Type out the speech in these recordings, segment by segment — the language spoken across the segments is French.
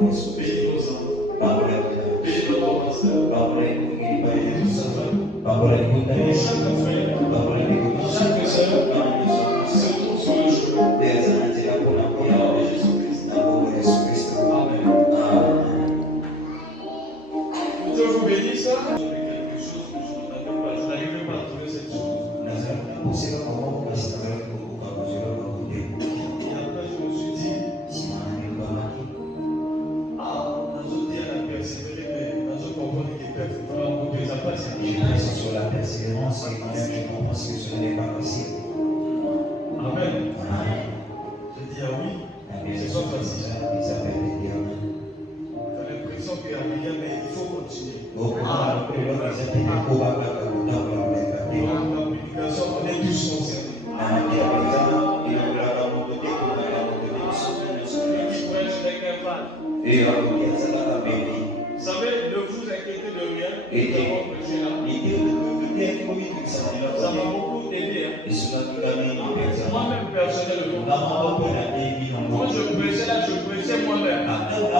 Bénis nos enfants. Bénis notre pasteur. Bénis sa femme. Bénis chaque frère. Chaque sœur. Se trouve sur le chemin. Au nom de Jésus-Christ. Amen. Dieu vous bénisse. Quelque chose que je n'arrive pas à trouver cette chose. Et après, je me suis dit, aujourd'hui, elle a persévéré, mais je comprends qu'il est sur la persévérance et moi-même je comprends que ce n'est pas possible. Amen. Je dis ah oui, c'est pas facile. Ils appellent les dieux. J'ai l'impression qu'il n'y a rien, mais il faut continuer. La communication, on est tous concernés. Celui qui prêche n'est qu'un fan. Vous savez, ne vous inquiétez de rien. Nous avons prêché là. Ça m'a beaucoup aidé. Moi-même, personnellement. Quand je prêchais là, je prêchais moi-même. Donc,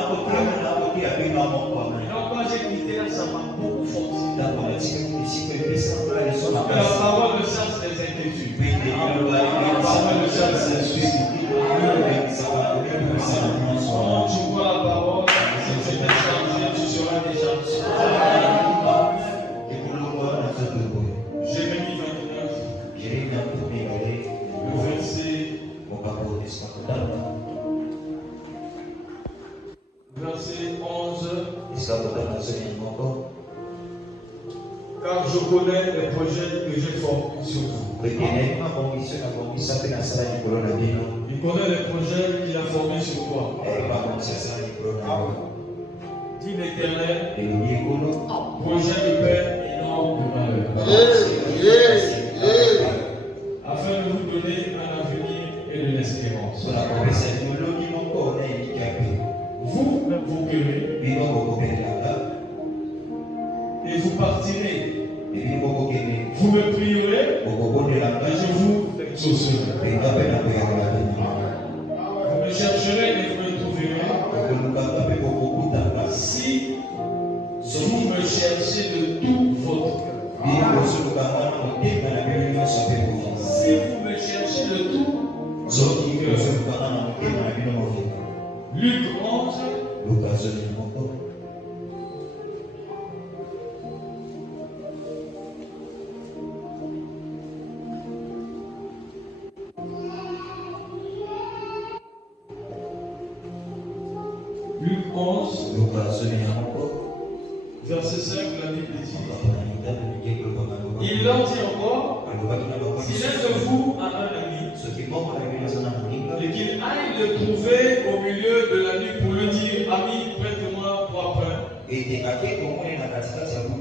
quand j'ai quitté là, ça m'a beaucoup forcé. La parole de chasse des inquiétudes. La parole de chasse des soucis. Quand tu vois la parole, si tu es chargé, tu seras déjà. Jérémie 29, le verset 11. Car je connais les projets que j'ai formés sur vous. Il connaît les projets qu'il a formés sur toi. Dit l'Éternel, projet de paix et non de malheur. Afin de vous donner un avenir et de l'espérance. Vous m'invoquerez et vous partirez. Vous me prierez et je vous exaucerai. Vous me chercherez et vous me trouverez. Si vous me cherchez de tout votre cœur. Si vous me cherchez de tout votre cœur. Luc 11. Luc 11, verset 5, la Bible dit. Il leur dit encore, si l'un de vous a un ami, et qu'il aille le trouver au milieu de la nuit pour lui dire, ami, prête-moi 3 pains.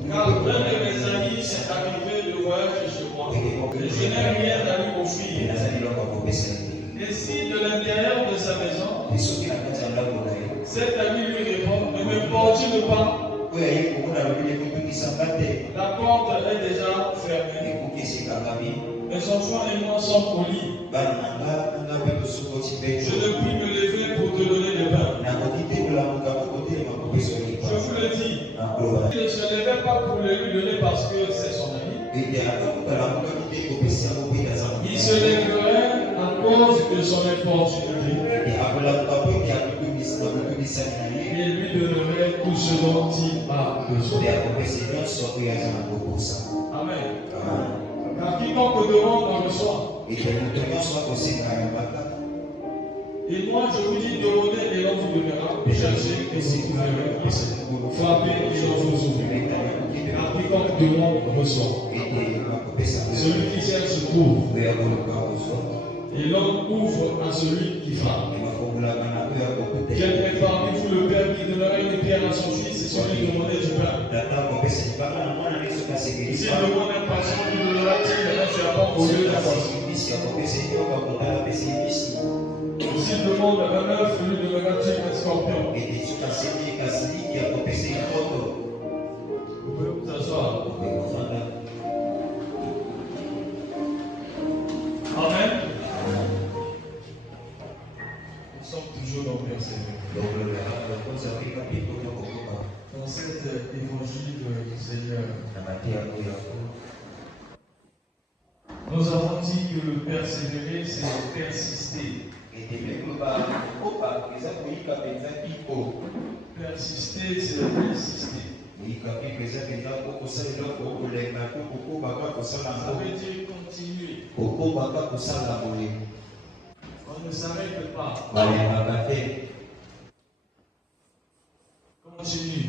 Car un de mes amis s'est arrivé de voyage chez moi, et je n'ai rien à lui offrir. Et si de l'intérieur de sa maison, cet ami lui répond, ne m'importune pas. La porte est déjà fermée. Mes enfants et moi sommes au lit. Je ne puis me lever pour te donner le pain. Je vous le dis, il ne se levait pas pour le lui donner parce que c'est son ami. Il se lèverait à cause de son importunité. Et lui donnerait tout ce dont il a besoin. Amen. Car quiconque demande en reçoit. Et moi je vous dis, demandez et l'on vous donnera. Cherchez et vous trouverez. Frappez et l'on vous ouvrira. Car quiconque demande reçoit. Celui qui cherche trouve. Et l'on ouvre à celui qui frappe. Quel est parmi vous le père qui donnerait une pierre à son fils et sans lui demander du pain? S'il demande un poisson, lui donnera-t-il un serpent au lieu d'un poisson? S'il demande un œuf, lui donnera-t-il un scorpion? Vous pouvez vous asseoir. Amen. Nous sommes toujours dans persévérer. Dans cet évangile du Seigneur, nous avons dit que le persévérer, c'est persister. Persister, c'est insister. Ça veut dire continuer. On ne s'arrête pas. Continue.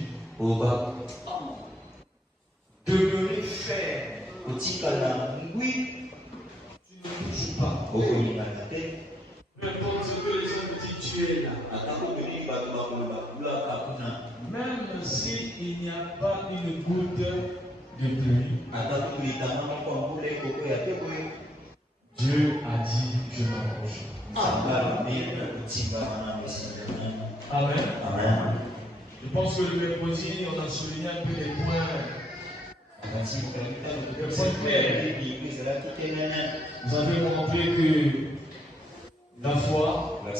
Demeurer ferme. Tu ne bouges pas. Peu importe ce que les hommes disent, tu es là. Même s'il n'y a pas une goutte de pluie, Dieu a dit je m'approche. Amen. Je pense que le mercredi, on a souligné un peu les points. Vous avez montré que la foi, la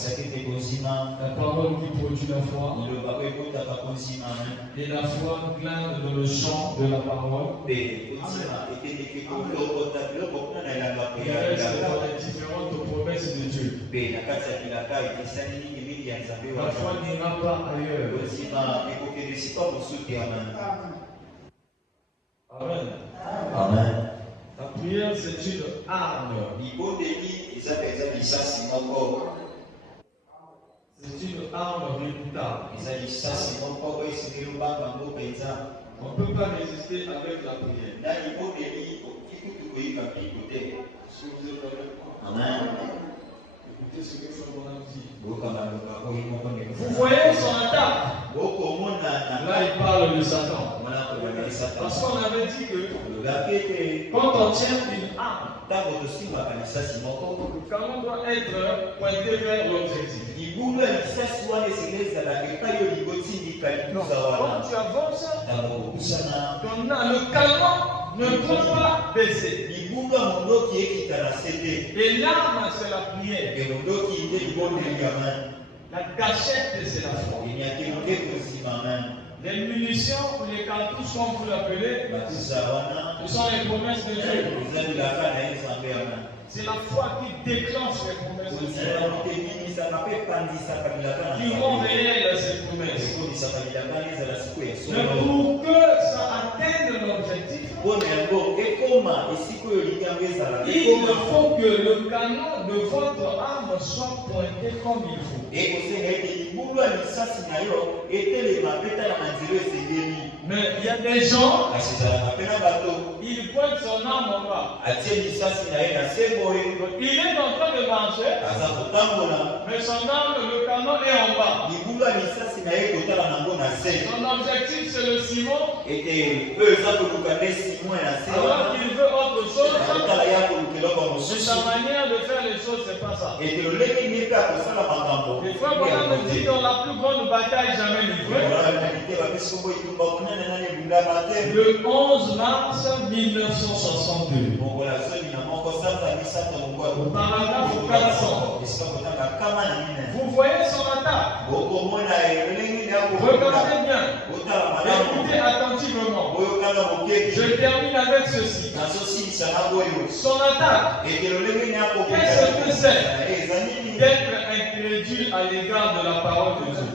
parole qui produit la foi, et la foi glane dans le champ de la parole. Et c'est dans les différentes promesses de Dieu. La foi n'ira pas ailleurs. Amen. Amen. La prière, c'est une arme. C'est une arme redoutable. On ne peut pas résister avec la prière. Amen. Écoutez ce que Solomon a dit. Vous Vous voyez son attaque. Là, il parle de Satan. Parce qu'on avait dit que quand on tient une arme, le canon doit être pointé vers l'objectif. Quand tu avances, le canon ne peut pas baisser. Et l'arme, c'est la prière. La gâchette, c'est la foi. Les munitions ou les cartouches, comme vous l'appelez, ce sont les promesses de Dieu. C'est la foi qui déclenche les promesses de Dieu. Qui rend réelles ces promesses. Mais pour que ça atteigne l'objectif, il faut que le canon de votre arme soit pointé comme il faut. Mais il y a des gens, ils pointent son arme en bas. Il est en train de marcher, mais son arme, le canon est en bas. Son objectif, c'est le ciment. Alors qu'il veut autre chose, mais sa manière de faire les choses, c'est pas ça. Des fois, voilà, on dit dans la plus grande bataille jamais livrée, le 11 mars 1962, au paragraphe 400, vous voyez son attaque. Regardez bien, écoutez attentivement. Je termine avec ceci. Son attaque, qu'est-ce que c'est? D'être incrédule à l'égard de la parole de Dieu.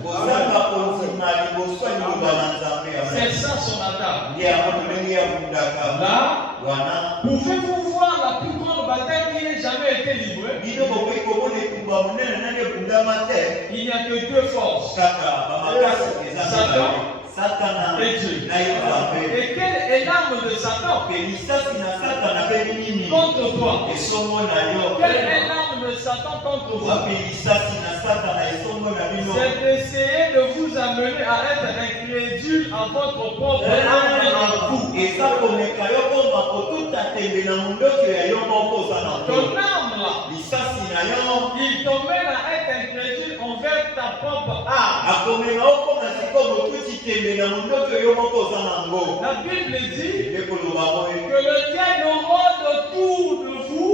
C'est ça son attaque. Là, pouvez-vous voir la plus grande bataille qui n'ait jamais été livrée? Il n'y a que deux forces. Satan et Dieu. Et quelle est l'arme de Satan contre toi? Quelle est l'arme de Satan contre vous? C'est d'essayer de vous amener à être incrédule à votre propre arme à vous. Ton arme là, il t'emmène à être incrédule envers ta propre arme. La Bible dit que le diable rôde autour de vous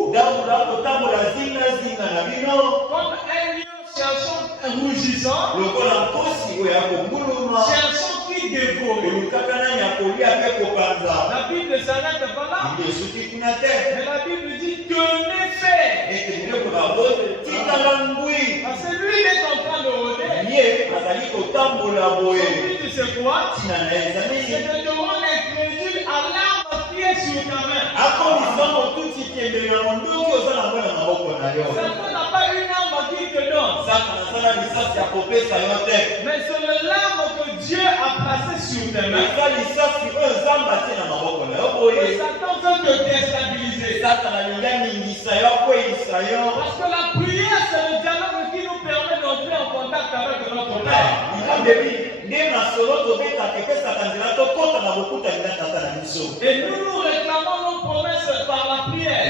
comme un lion cherchant rougissant, cherchant qui dévorer. La Bible ne s'arrête pas là. Mais la Bible dit tenez fait. Parce que lui, il est en train de rôder. Son but, c'est quoi? C'est de te rendre incrédule à l'arme qui est sur ta main. Satan n'a pas une arme qui te donne. Mais c'est le larme que Dieu a placé sur tes mains. Et Satan veut te déstabiliser. Parce que la prière, c'est le dialogue qui nous permet d'entrer en contact avec notre Père. Et nous réclamons nos promesses par la prière.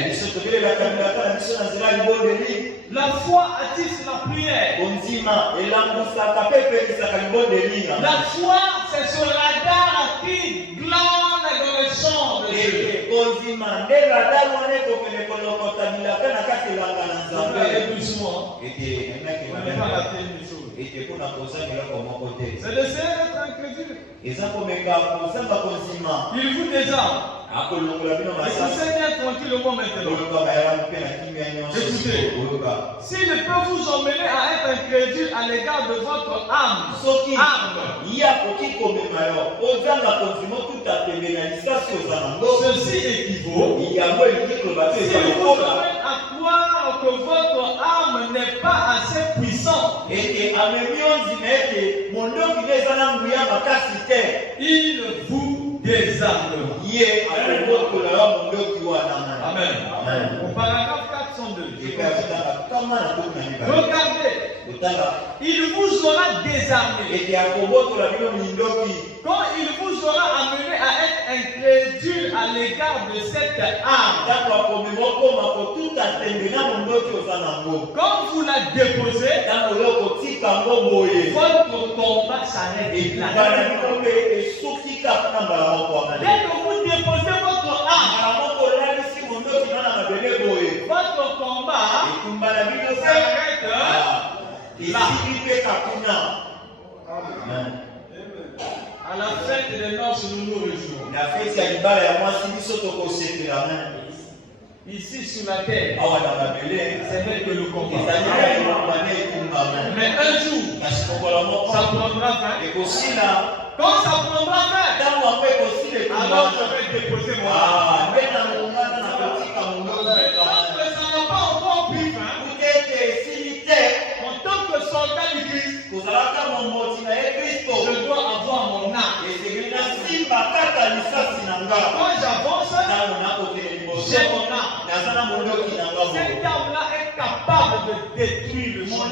La foi attise la prière. La foi, c'est ce radar qui glane dans les champs de Dieu. Doucement. C'est le Seigneur d'être incrédule. Il vous désarme. Et vous Seigneur tranquillement maintenant. Écoutez, s'il peut vous emmener à être incrédule à l'égard de votre âme, ceci équivaut. S'il vous amène à croire que votre âme n'est pas assez puissante, il vous désarme. Amen. Au paragraphe 402. Regardez. Il vous aura désarmé. Quand il vous aura amené à être incrédule à l'égard de cette âme, quand vous la déposez, votre combat s'arrête là. Dès que vous déposez votre âme, votre combat s'arrête là. À la fête des noces, nous nous réjouissons. Ici sur la terre, c'est vrai que le combat. Mais un jour, ça prendra fin. Quand ça prendra fin, alors je vais déposer mon âme. Mais tant que ça n'a pas encore pris fin, en tant que soldat du Christ, je dois avoir mon âme. Quand j'avance, j'ai mon âme. Cette âme-là est capable de détruire le monde.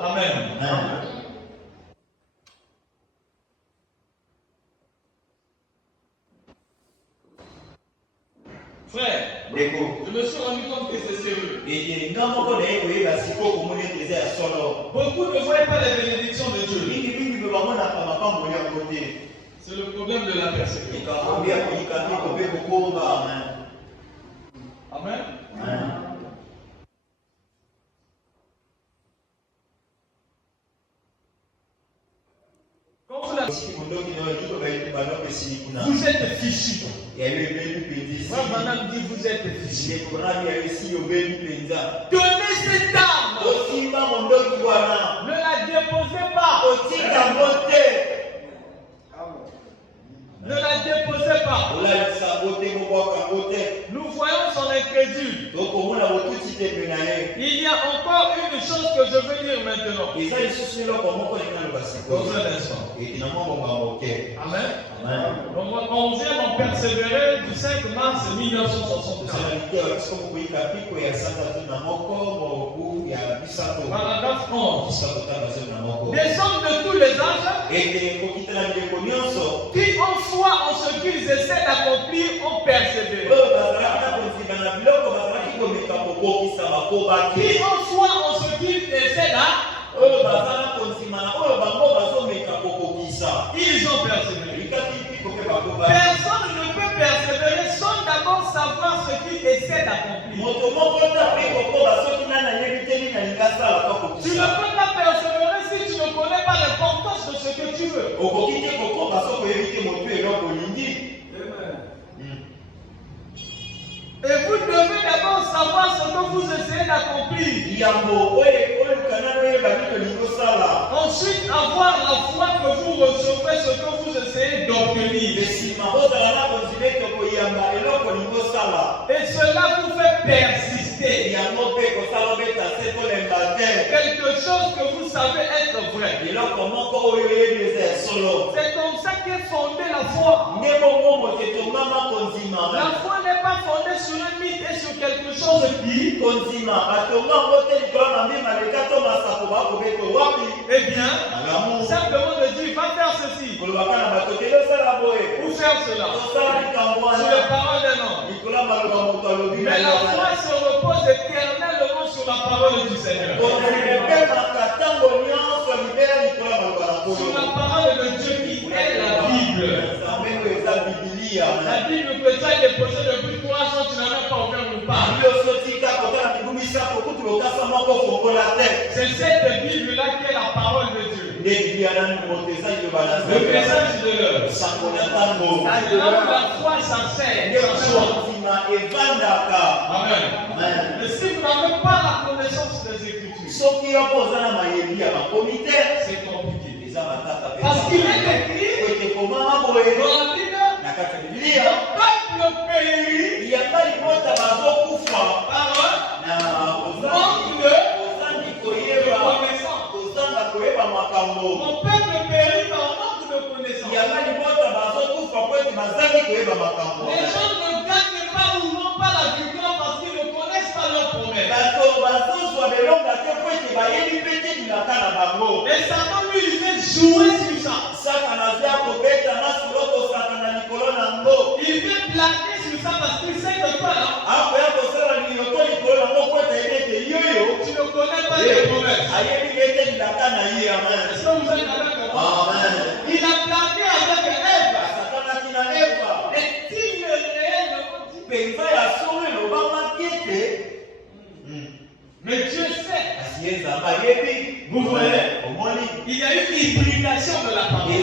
Amen. Frère, je me suis rendu compte que c'est sérieux. Beaucoup ne voient pas les bénédictions de Dieu. C'est le problème de la persécution. Amen. Quand vous êtes fichu. Moi, madame dit vous êtes fichu. Donnez cette arme. Ne la déposez pas. Ne la déposez pas. Nous voyons son incrédule. Il y a encore une chose que je veux dire maintenant. Dans un instant. Amen. On vient d'en persévérer du 5 mars 1964. Paragraphe 11. Des hommes de tous les âges qui ont foi en ce qu'ils essaient d'accomplir ont persévéré. Qui ont foi en ce qu'ils essaient ils ont persévéré. Personne ne peut persévérer sans d'abord savoir savoir ce qu'il essaie d'accomplir. Tu ne peux pas persévérer si tu ne connais pas l'importance de ce que tu veux. Et vous devez d'abord savoir ce que vous essayez d'accomplir. Ensuite, avoir la foi que vous recevez ce que vous essayez d'obtenir. Et cela vous fait persister. Quelque chose que vous savez être vrai. C'est comme ça qu'est fondée la foi. La foi n'est pas fondée sur un mythe et sur quelque chose qui. Eh bien, simplement de dire, va faire ceci. Ou faire cela. Sur les paroles d'un homme. Mais la foi se repose éternellement sur la parole du Seigneur. Sur la parole de Dieu qui est la Bible. La Bible que tu as déposée depuis 3 ans, tu n'as même pas ouvert le pas. C'est cette Bible-là qui est la parole de Dieu. Le message de l'heure. C'est là où la foi s'enseigne. Amen. Mais si vous n'avez pas la connaissance des Écritures, c'est compliqué. Parce qu'il est écrit dans la Bible, le peuple périt par manque de connaissance. Mon peuple périt par manque de connaissance. Les gens ne gagnent pas ou n'ont pas la victoire parce qu'ils ne connaissent pas leurs promesses. Et Satan lui il fait jouer sur ça. Il fait plaquer sur ça parce qu'il sait que toi là, tu ne connais pas les promesses. Est-ce que vous êtes avec moi? Il a plaqué avec Ève. Et s'il est réellement dit, mais Dieu sait. Vous voyez, il y a une hybridation de la parole. Mais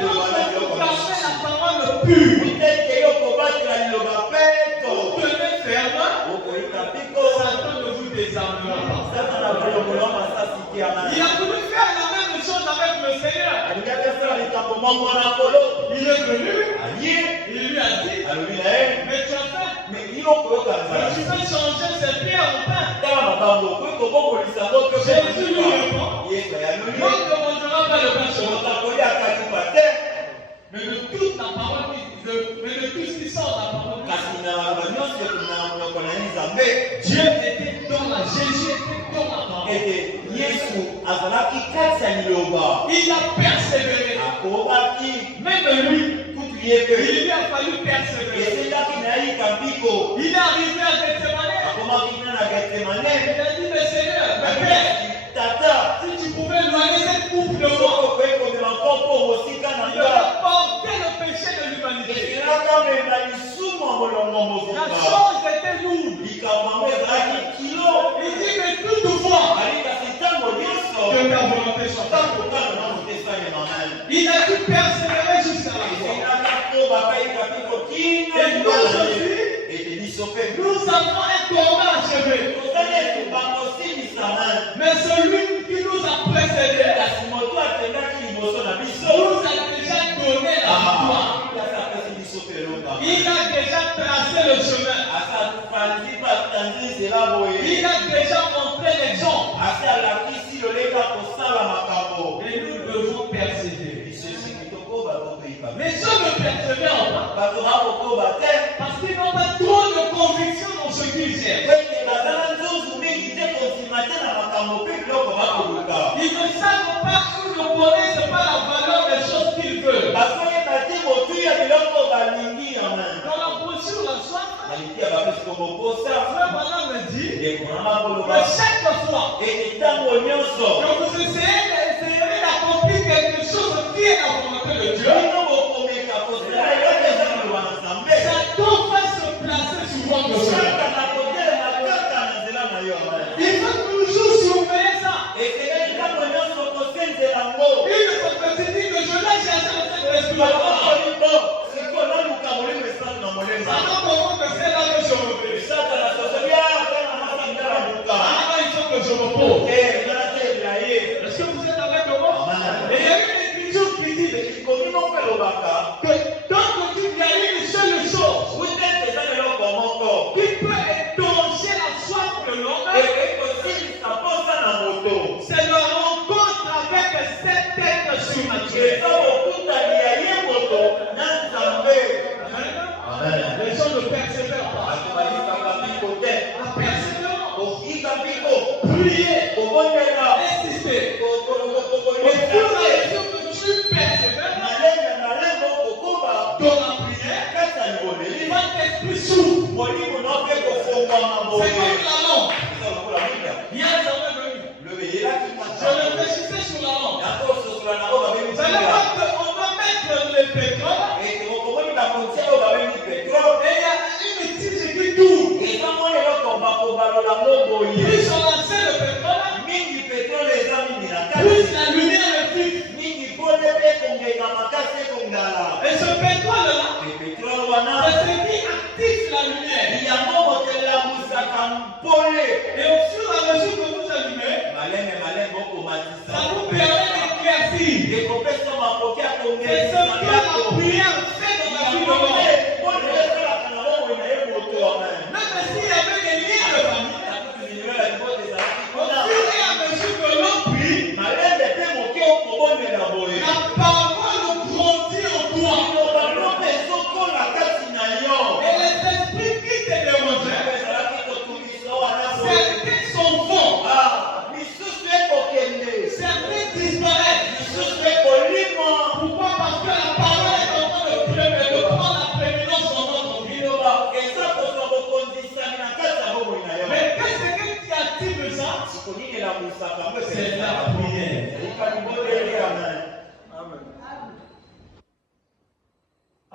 tout fait la parole pure. Vous tenez ferme. Satan ne vous désarmera pas. Il a voulu faire la même chose avec le Seigneur. Il est venu. Il lui a dit, mais tu as fait. Tu peux changer ces pierres en pain. Jésus lui répond, on ne demandera pas le pain sur notre mais de toute la parole, mais de tout ce qui sort de la parole, Dieu était dans la Jésus était dans la parole. Il a persévéré. Même lui, il lui a fallu persévérer. Il est arrivé à Gethsemane. Il a dit, mais Seigneur, mais Père, si tu pouvais éloigner cette coupe de moi, il aurait porté le péché de l'humanité. La chose était lourde. Il dit, mais toutefois, que ta volonté soit faite. Il a dû persévérer jusqu'à la fin. Et nous aussi, nous avons un combat achevé. Mais celui qui nous a précédés nous a déjà donné la victoire. Il a déjà tracé le chemin. Il a déjà montré l'exemple. Et nous devons persévérer. Mais ceux ne persévèrent pas. Parce qu'ils n'ont pas trop de conviction dans ce qu'ils cherchent. Ils ne savent pas ou ne connaissent pas la valeur des choses qu'ils veulent. Dans la brochure, la soif, Frère Branham me dit que chaque fois que vous essayerez d'accomplir quelque chose qui est la volonté de Dieu, Satan je me pose. Eh, il Est-ce que vous êtes avec moi? Et il y a une écriture qui dit que tant que il y a une seule chose qui peut étancher la soif de l'homme, c'est le rencontre avec cet être surnaturel. Les gens ne persévèrent pas. La persévérance, prier, insister. Au fur et à mesure que tu persévères dans la prière, votre esprit s'ouvre. C'est comme la lampe. Hier, je réfléchissais sur la lampe. Vous allez voir qu'on va mettre le pétrole et il y a une tige qui tourne. Plus on lançait le pétrole, plus la lumière est fixe. Et ce pétrole-là, c'est ce qui active la lumière. Et au fur et à mesure que vous allumez, ça vous permet d'éclaircir. C'est ce que la prière fait dans la vie de l'homme. Même s'il y avait des liens de famille, au fur et à mesure que l'homme prie, la parole grandit en toi. Et les esprits qui te dérangeaient, certains s'en vont, certains disparaissent. Pourquoi? Parce que la parole est en train de prendre la prééminence dans notre vie. Mais qu'est-ce qui active ça? C'est la prière.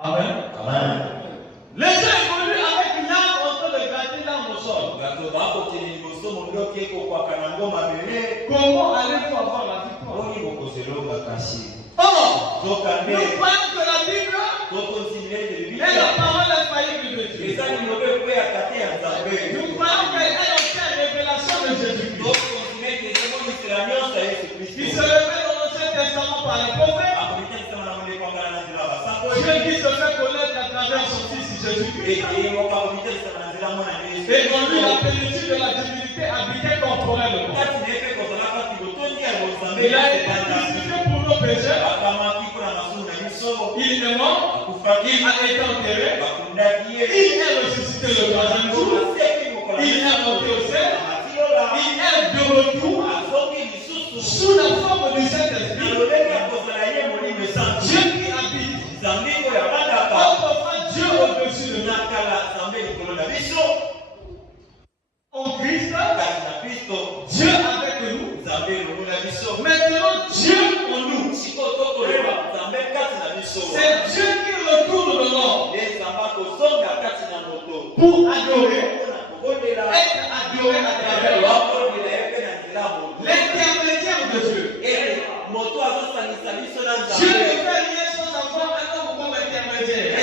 Amen. Les gens évoluent avec l'âme en train de gratter l'âme au sol. Comment allez-vous avoir la victoire? Or, nous croyons que la Bible est la parole infaillible de Dieu. Nous croyons qu'elle est l'ancienne révélation de Jésus-Christ. Qui se révèle dans l'Ancien Testament par les prophètes. Dieu qui se fait connaître à travers son Fils Jésus-Christ. Et en lui, la plénitude de la divinité habitait corporellement. Il a été crucifié pour nos péchés. Il est mort. Il a été enterré. Il est ressuscité le troisième jour. Il est monté au ciel. Il est de retour sous la forme du Saint-Esprit. Dieu qui habite. Autrefois, Dieu au-dessus de nous. En Christ, Dieu avec nous. Maintenant, Dieu en nous. C'est Dieu qui retourne le nord pour adorer, être adoré à travers l'homme, l'intermédiaire de Dieu. Dieu ne fait rien sans avoir un homme comme intermédiaire.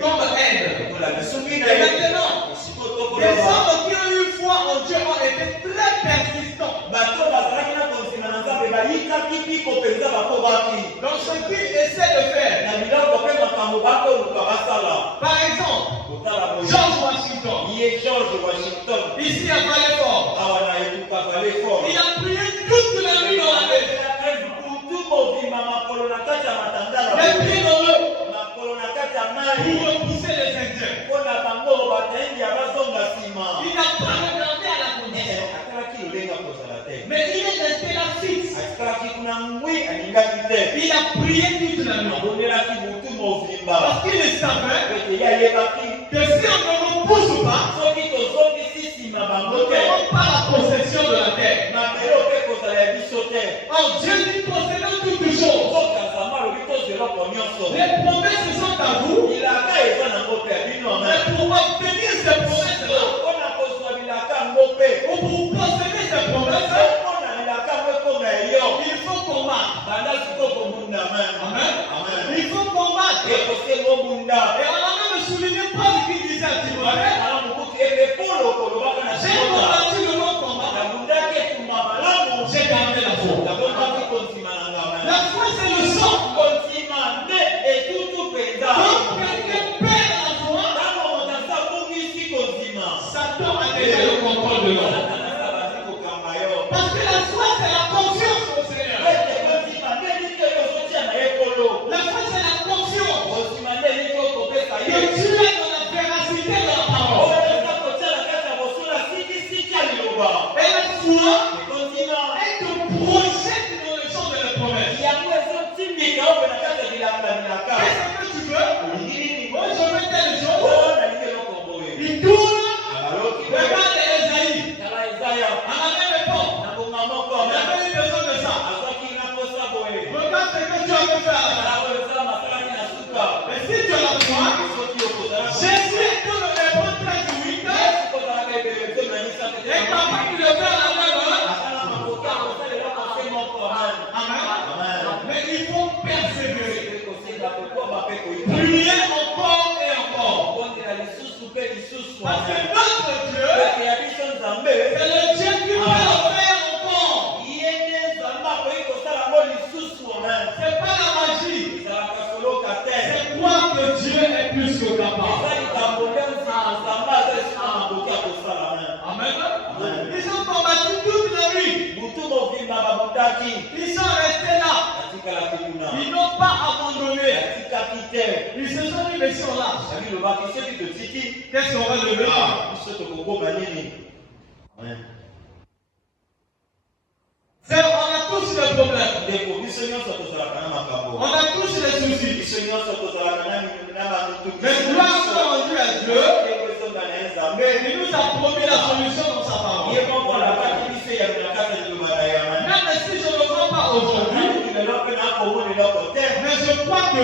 Comme aide. Et maintenant, les hommes qui ont eu foi en Dieu ont été très persistants dans ce qu'ils essaient de faire. Par exemple, George Washington, ici à Valley-Fort, il a prié toute la nuit dans la neige. Les pieds dans l'eau pour repousser les Indiens. Il n'a pas regardé à la condition. Mais il est resté là fixe. Il a prié toute la nuit. Parce qu'il savait que si on ne repousse pas, nous n'aurons pas la possession de la terre. Oh, Dieu dit possédons toutes choses. Les promesses sont à vous. Mais pour obtenir ces promesses-là, ou pour posséder ces promesses, il faut combattre. Amen. Il faut combattre. Et on a même souligné Paul qui disait à Timothée, J'ai combattu le bon combat. J'ai gardé la foi. La foi, c'est le sang. Quand quelqu'un perd la foi, Satan a déjà le contrôle de l'homme. Parce que la foi, c'est la confiance au Seigneur. La foi, c'est la confiance que Dieu est dans la véracité de la parole. Et la foi, elle te projette dans le champ de la promesse. Qu'est-ce que tu veux? Moi, je veux telle chose. Il tourne. Regarde Esaïe. À la même époque, il avait eu besoin de ça. Regarde ce que tu as fait faire. Mais si tu as la foi, Jésus est dans le Hébreu 13:8 est capable de faire la même. Amen. Mais il faut persévérer. Prier encore et encore. Parce que notre Dieu, c'est le Dieu qui peut le faire encore. C'est pas la magie. C'est quoi que Dieu est plus que capable. Amen. Ils ont combattu toute la nuit. Ils sont restés là. Ils n'ont pas abandonné. Ils se sont dit, mais si on lâche, qu'est-ce qu'on va devenir? On a tous des problèmes. On a tous des soucis. Mais gloire soit rendue à Dieu. Mais il nous a promis la solution dans sa parole. Même si je ne le vois pas aujourd'hui, mais je crois que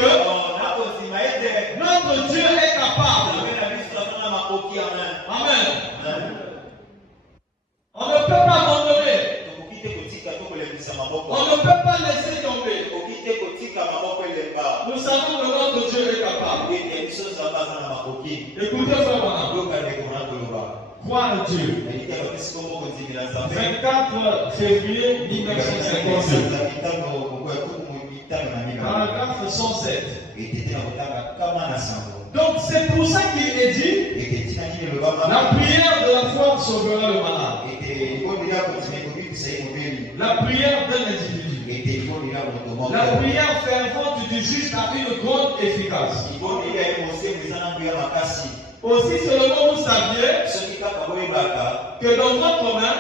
notre Dieu est capable. Amen. On ne peut pas abandonner. On ne peut pas laisser tomber. Nous savons que notre Dieu est capable. Écoutez frère Branham. Croire en Dieu. 24 février 1957. Paragraphe 107. Donc c'est pour ça qu'il est dit, la prière de la foi sauvera le malade. La prière d'un individu. La prière fervente du juste a une grande efficace. Aussi seulement vous saviez que dans notre main,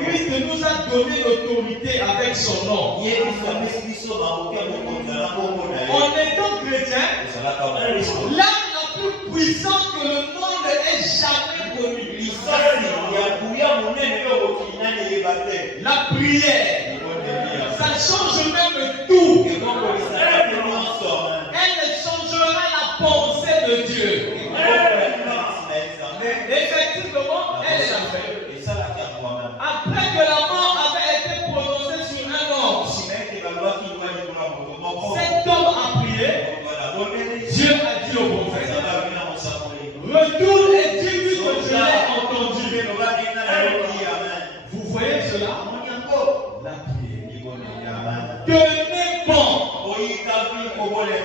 Christ nous a donné l'autorité avec son nom. En étant chrétien, l'âme la plus puissante que le monde ait jamais connue. La prière, ça change même tout. Elle changera la pensée de Dieu. Effectivement, elle est la fait. Après que la mort avait été prononcée sur un homme, cet homme a prié. Dieu a dit au prophète, retourne et dis-lui que je l'ai entendu. Vous voyez cela? La prière. Tenez bon.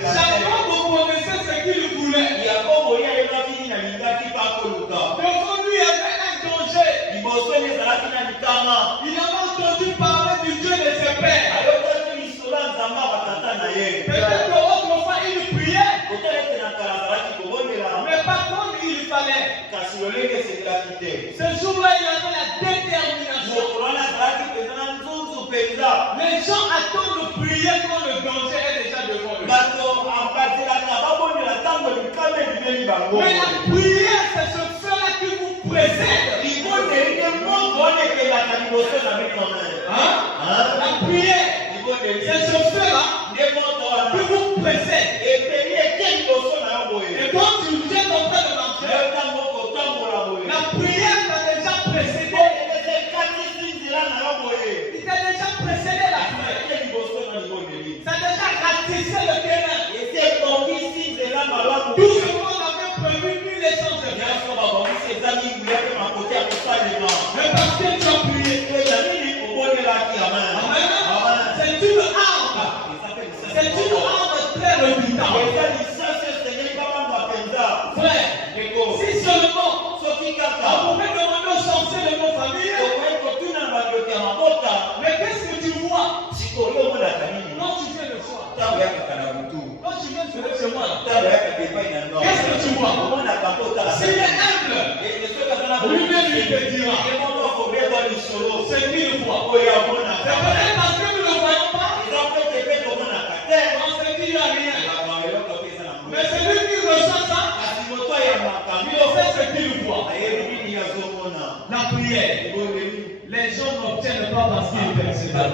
Chacun vous connaissait ce qu'il voulait. Devant lui, il y avait un danger. Il avait entendu parler du Dieu de ses pères. Peut-être qu'autrefois il priait, mais pas comme il fallait. Ce jour-là, il y avait la détermination. Les gens attendent de prier quand le danger est déjà devant eux. Mais la prière, c'est ce feu-là qui vous précède. La prière, c'est ce feu-là qui vous précède. Et quand tu viens en train de marcher, la prière t'a déjà précédé. Il t'a déjà précédé la prière. Ça a déjà ratissé le terrain. Tout ce qu'on avait prévu, nul les change de faire. peut-être parce que nous ne le voyons pas. On se dit il n'y a rien. Mais celui qui reçoit ça, il sait ce qu'il voit. La prière. Les gens n'obtiennent pas parce qu'ils persévèrent.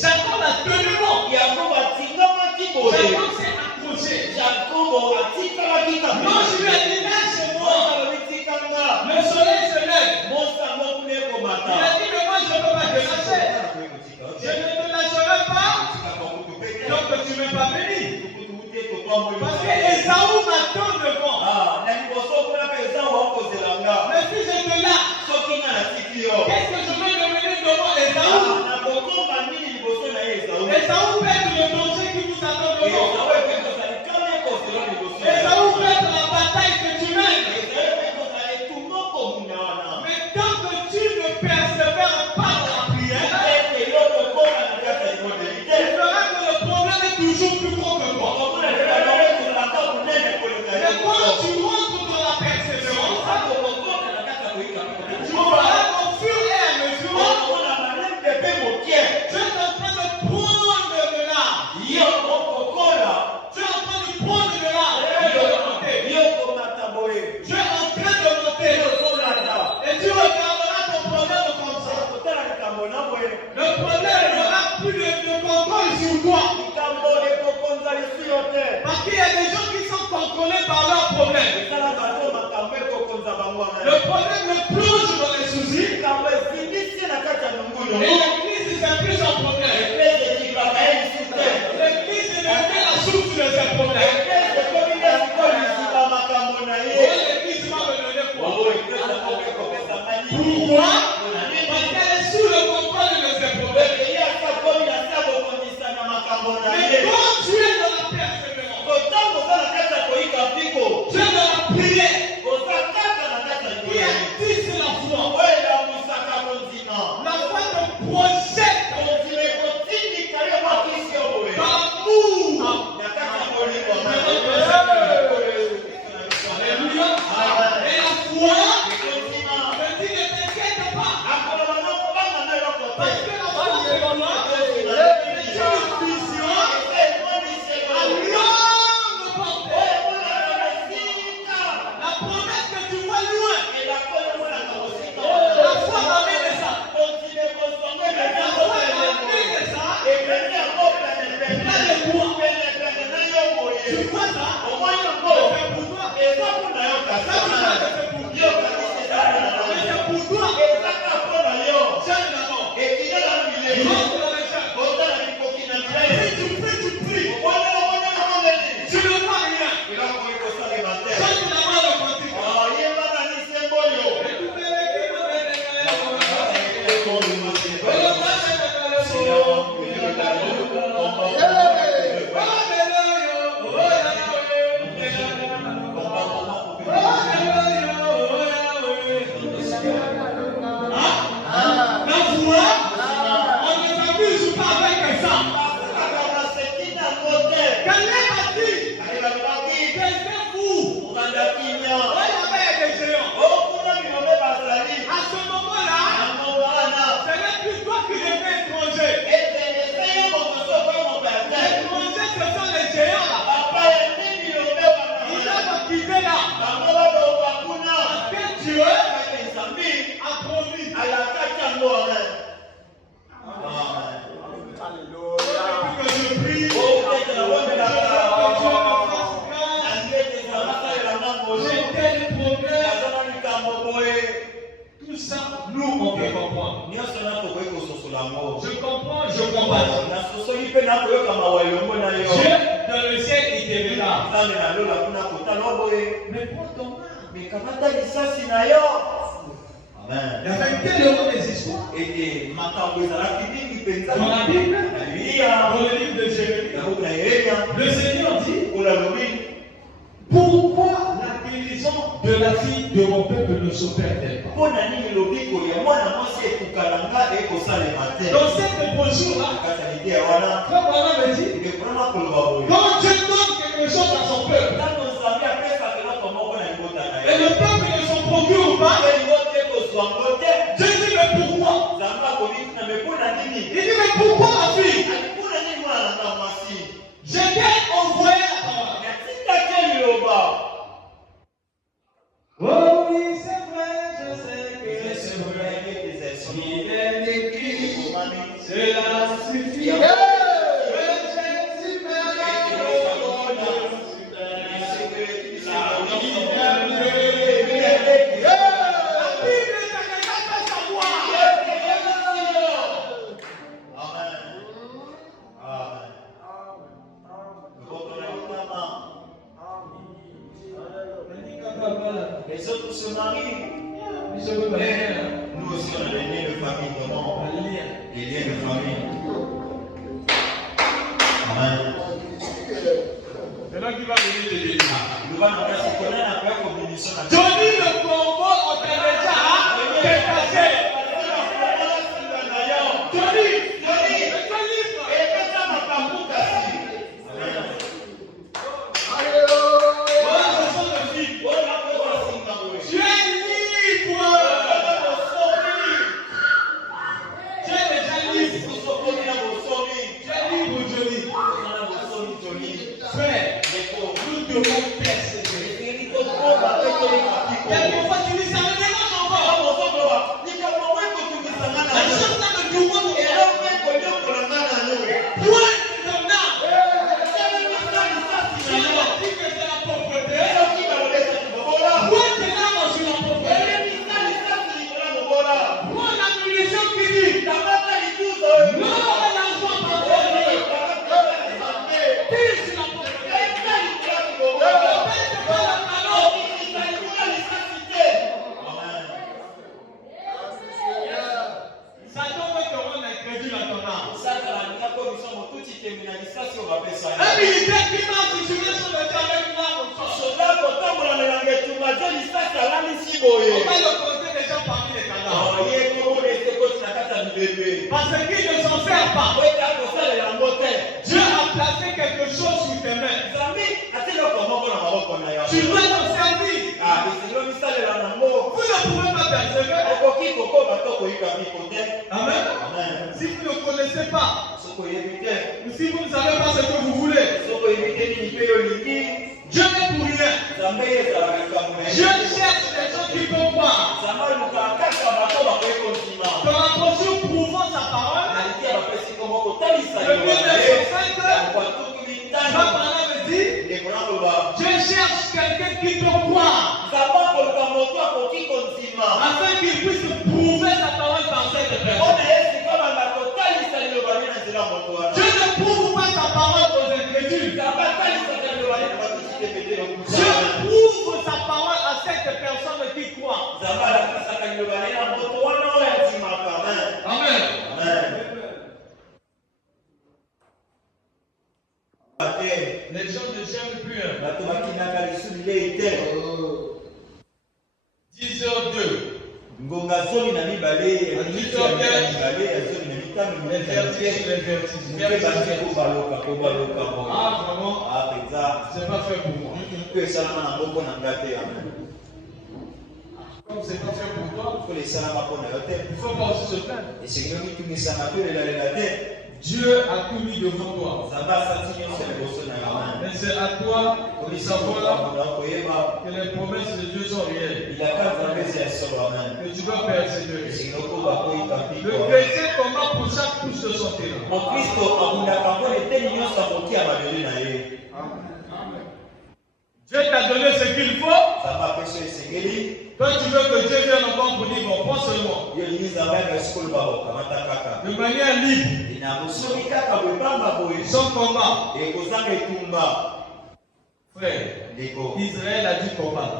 Jacob a tenu bon. Jacob s'est accroché. Non, je lui ai dit, lâche-moi. Le soleil se lève. Il a dit, mais moi je ne peux pas te lâcher. Je ne te lâcherai pas. Donc tu ne m'es pas béni. Parce que Esaü m'attend devant. Mais si je te lâche, qu'est-ce que je vais devenir devant Esaü? Esaü perd le danger qui vous attend devant. Esaü perd la bataille que tu mènes. Mais tant que tu ne persévères pas dans la prière, tu verras que le problème est toujours plus gros que toi. Mais quand tu rentres dans la persévérance, tu verras qu'au fur et à mesure, tu es en train de prendre de l'art. Tu es en train de prendre de l'art. Tu es en train de monter. Et tu regarderas ton problème comme ça. Le problème n'aura plus de contrôle sur toi. Parce qu'il y a des gens qui sont contrôlés par leurs problèmes. Le problème me plonge dans les soucis. Et l'église c'est plus un problème. L'église est devenue la source de ces problèmes. L'église va me donner quoi? Pourquoi? Parce qu'elle est sous le contrôle de ses problèmes. Mais quand tu es dans la persévérance, tu es dans la prière, qui attise la foi. La foi te projette dans l'amour. Alléluia. Et la foi te dit ne t'inquiète pas. Parce que la foi c'est dans l'homme. La promesse que tu vois loin, la foi m'amène ça. La foi m'amène ça. Plein de bois. Tu vois ça? C'est pour toi. Ça tu vois que c'est pour Dieu. Mais c'est pour toi. Tiens d'abord. Rentre dans les chats. Si tu pries. Tu ne vois rien. Chante d'abord le cantique. Tout ça, nous, on peut comprendre. Je comprends. Dieu dans le ciel, il te verra. Mais prends ton âme. Amen. La vérité, le monde des histoires. Dans la Bible, dans le livre de Jérémie, le Seigneur dit: pourquoi la guérison de la fille de mon peuple ne s'opère-t-elle pas? Dans cette posture-là, frère Branham me dit, quand Dieu donne quelque chose à son peuple, et le peuple ne s'en procure pas, Dieu dit: mais Il dit, mais pourquoi ma fille? J'étais envoyé à ta maman. Oh oui, c'est vrai, je sais que c'est vrai. Il est écrit, cela suffit. Les autres se marient. Nous aussi, on a des liens de famille. Comment? Les liens de famille. Amen. Maintenant, qui va venir te dire? Johnny le Congo, on t'a déjà détaché. Johnny, quelquefois tu dis ça me dérange encore. La chose là me tourmente. Point condamnable. Si on dit que c'est la pauvreté, point de l'âme sur la pauvreté. Point la munition qui dit non à l'argent parfait. Tire sur la pauvreté. Satan veut te rendre incrédule à ton âme. Un militaire qui marche sur le champ de terre avec une arme au sol. On va le compter déjà parmi les cadavres. Parce qu'il ne s'en sert pas. Dieu a placé quelque chose sur tes mains. Tu dois t'en servir. Vous ne pouvez pas persévérer. Amen. Si vous ne connaissez pas, ou si vous ne savez pas ce que vous voulez, Dieu n'est pour rien. Dieu cherche les gens qui peuvent voir. Dans la posture prouvant sa parole, le verset 5, Jean-Parler me dit, Dieu cherche quelqu'un qui peut croire, afin qu'il puisse prouver sa parole par cette personne. Dieu ne prouve pas sa parole aux incrédules. Dieu prouve sa parole à cette personne qui croit. Amen. Les gens ne gênent plus. 10h02. Ngonga zomi na mibale ya c'est pas fait pour moi. Comme c'est pas fait pour toi, il faut pas aussi se plaindre. Dieu a tout mis devant toi. Mais c'est à toi de savoir que les promesses de Dieu sont réelles. Que tu dois persévérer. Le chrétien combat pour chaque couche de son terrain. Dieu t'a donné ce qu'il faut. Toi, tu veux que Dieu vienne encore pour dire, bon, prends seulement. De manière libre. Sans combat. Frère, Israël a dû combattre.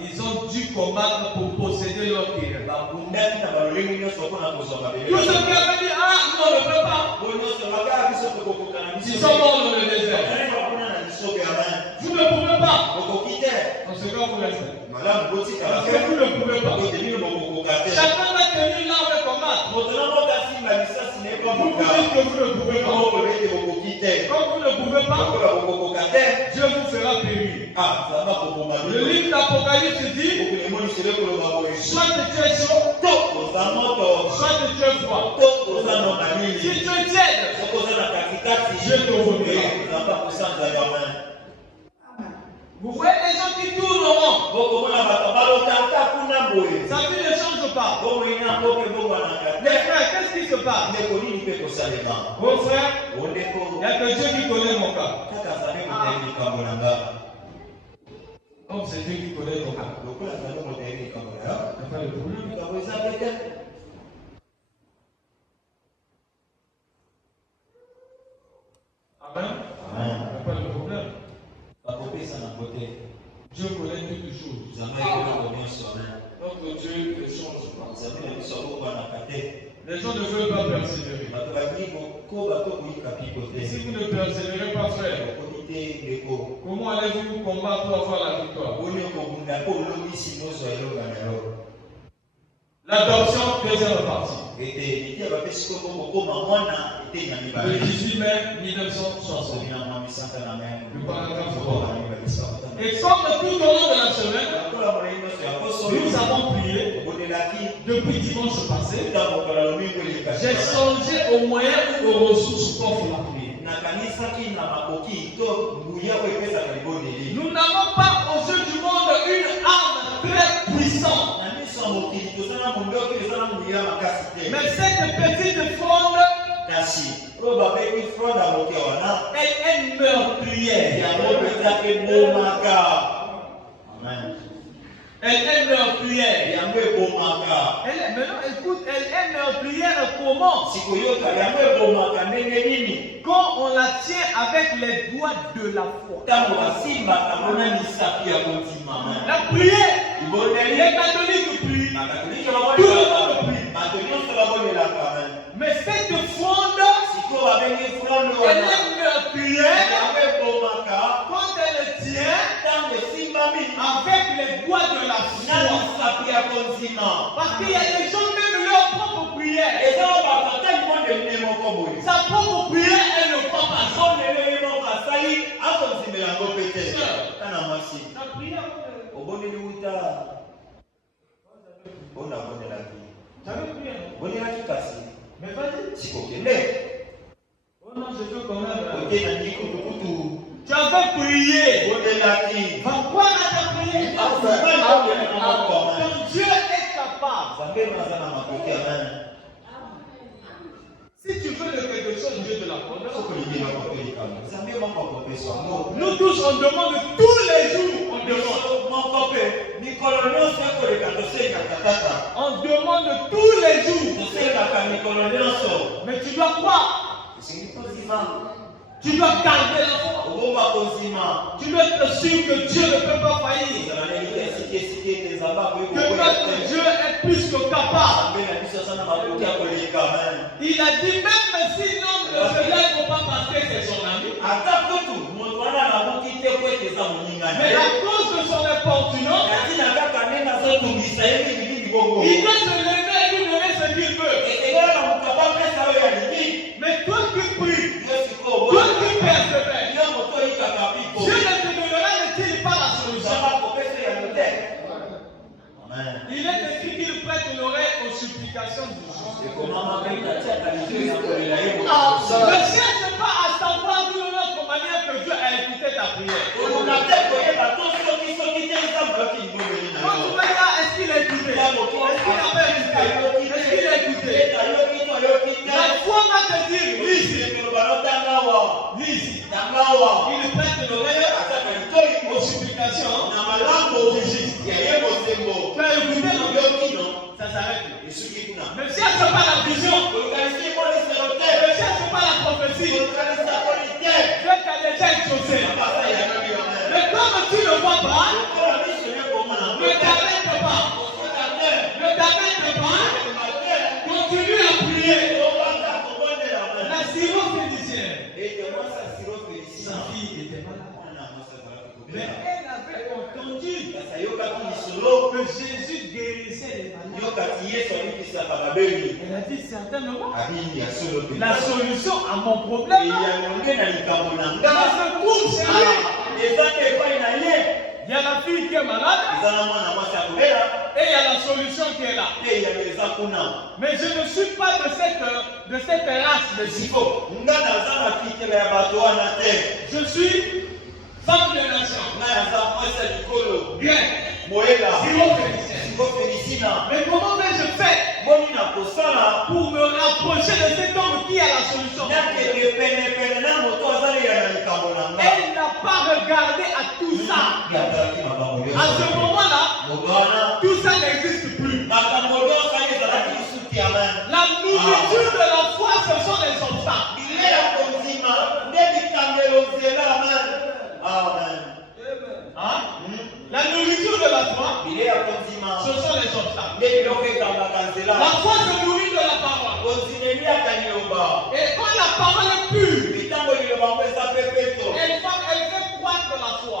Ils ont dû combattre pour posséder leur terrain. Tout ce qui avait dit, ah, non, on ne peut pas. Ils sont morts dans le désert. Vous ne pouvez pas. En ce cas, vous laissez. Parce que vous ne pouvez pas. Chacun va tenir là avec combattre. Vous dites que vous ne pouvez pas. Comme vous ne pouvez pas, Dieu vous fera périr. cuire. Le livre d'Apocalypse dit, soit tu es chaud, soit tu es froid. Si tu es tiède, je te vomirai. Vous voyez les gens qui tournent au rond. Sa vie ne change pas. Les frères, qu'est-ce qui se passe? Vos frères, il n'y a que Dieu qui connaît mon cas. Comme c'est Dieu qui connaît mon cas. Il n'y a pas de problème. Amen. Il n'y a pas de problème. Dieu connaît toutes choses. Donc Dieu ne change pas. Les gens ne veulent pas persévérer. Et si vous ne persévérez pas, frère, comment allez-vous combattre pour avoir la victoire? L'adoption, deuxième partie. Le 18 mai 1960. Le paragraphe 3. Et comme tout au long de la semaine, nous avons prié depuis dimanche passé. J'ai changé aux moyens ou aux ressources pour la prière. Nous n'avons pas aux yeux du monde une arme très puissante. Mais cette petite fronde, elle est meurtrière. Elle est meurtrière. Maintenant, écoute, elle est meurtrière comment? Quand on la tient avec les doigts de la foi. La prière, les catholiques prient. Tout le monde prie. Mais cette fronde, elle est meurtrière quand elle tient avec les doigts de la foi. Parce qu'il y a des gens, même leur propre prière. Sa propre prière, elle ne croit pas. La prière, mais vas-y. Oh non, je veux quand même. Tu avais prié. Pourquoi tu as prié? Ton Dieu est capable. Si tu veux de quelque chose, Dieu te l'accorde. Nous tous, on demande tous les jours. On demande tous les jours. Mais tu dois croire. Tu dois garder la foi. Tu dois être sûr que Dieu ne peut pas faillir. Que notre Dieu est plus que capable. Il a dit même si l'homme ne se lève pas parce que c'est son ami. Mais à cause de son importunance, il doit se lever et lui donner ce qu'il veut. Mais toi qui pries, toi qui persévères, Dieu ne te donnera n'est-il pas la solution. Il est écrit qu'il prête l'oreille aux supplications du juste. Ne cherche pas à savoir d'une autre manière que Dieu a écouté ta prière. Quand tu fais ça, est-ce qu'il a écouté? Est-ce qu'il a écouté? La foi va te dire, lise. Il prête l'oreille aux supplications du juste. Tu as écouté, non? Ça s'arrête. Ne cherche pas la vision. Ne cherche pas la prophétie. Dieu t'a déjà exaucé. Mais comme tu ne vois pas, ne t'arrête pas. Ne t'arrête pas. Continue à prier. La syrophénicienne. Sa fille était malade. Mais elle avait entendu que Jésus guérissait les malades. Elle a dit certainement la solution à mon problème. Dans ce trouve, c'est lui. qui est malade. Et il y a la solution qui est là. Mais je ne suis pas de cette race de Sifo. Je suis femme de nation. Grec. Mais comment vais-je faire pour me rapprocher de cet homme qui a la solution? Elle n'a pas regardé à tout ça. À ce moment-là, tout ça n'existe plus. La nourriture de la foi, ce sont les obstacles. Hein? La nourriture de la foi, ce sont les obstacles. La foi se nourrit de la parole. Et quand la parole est pure, elle fait croître la foi.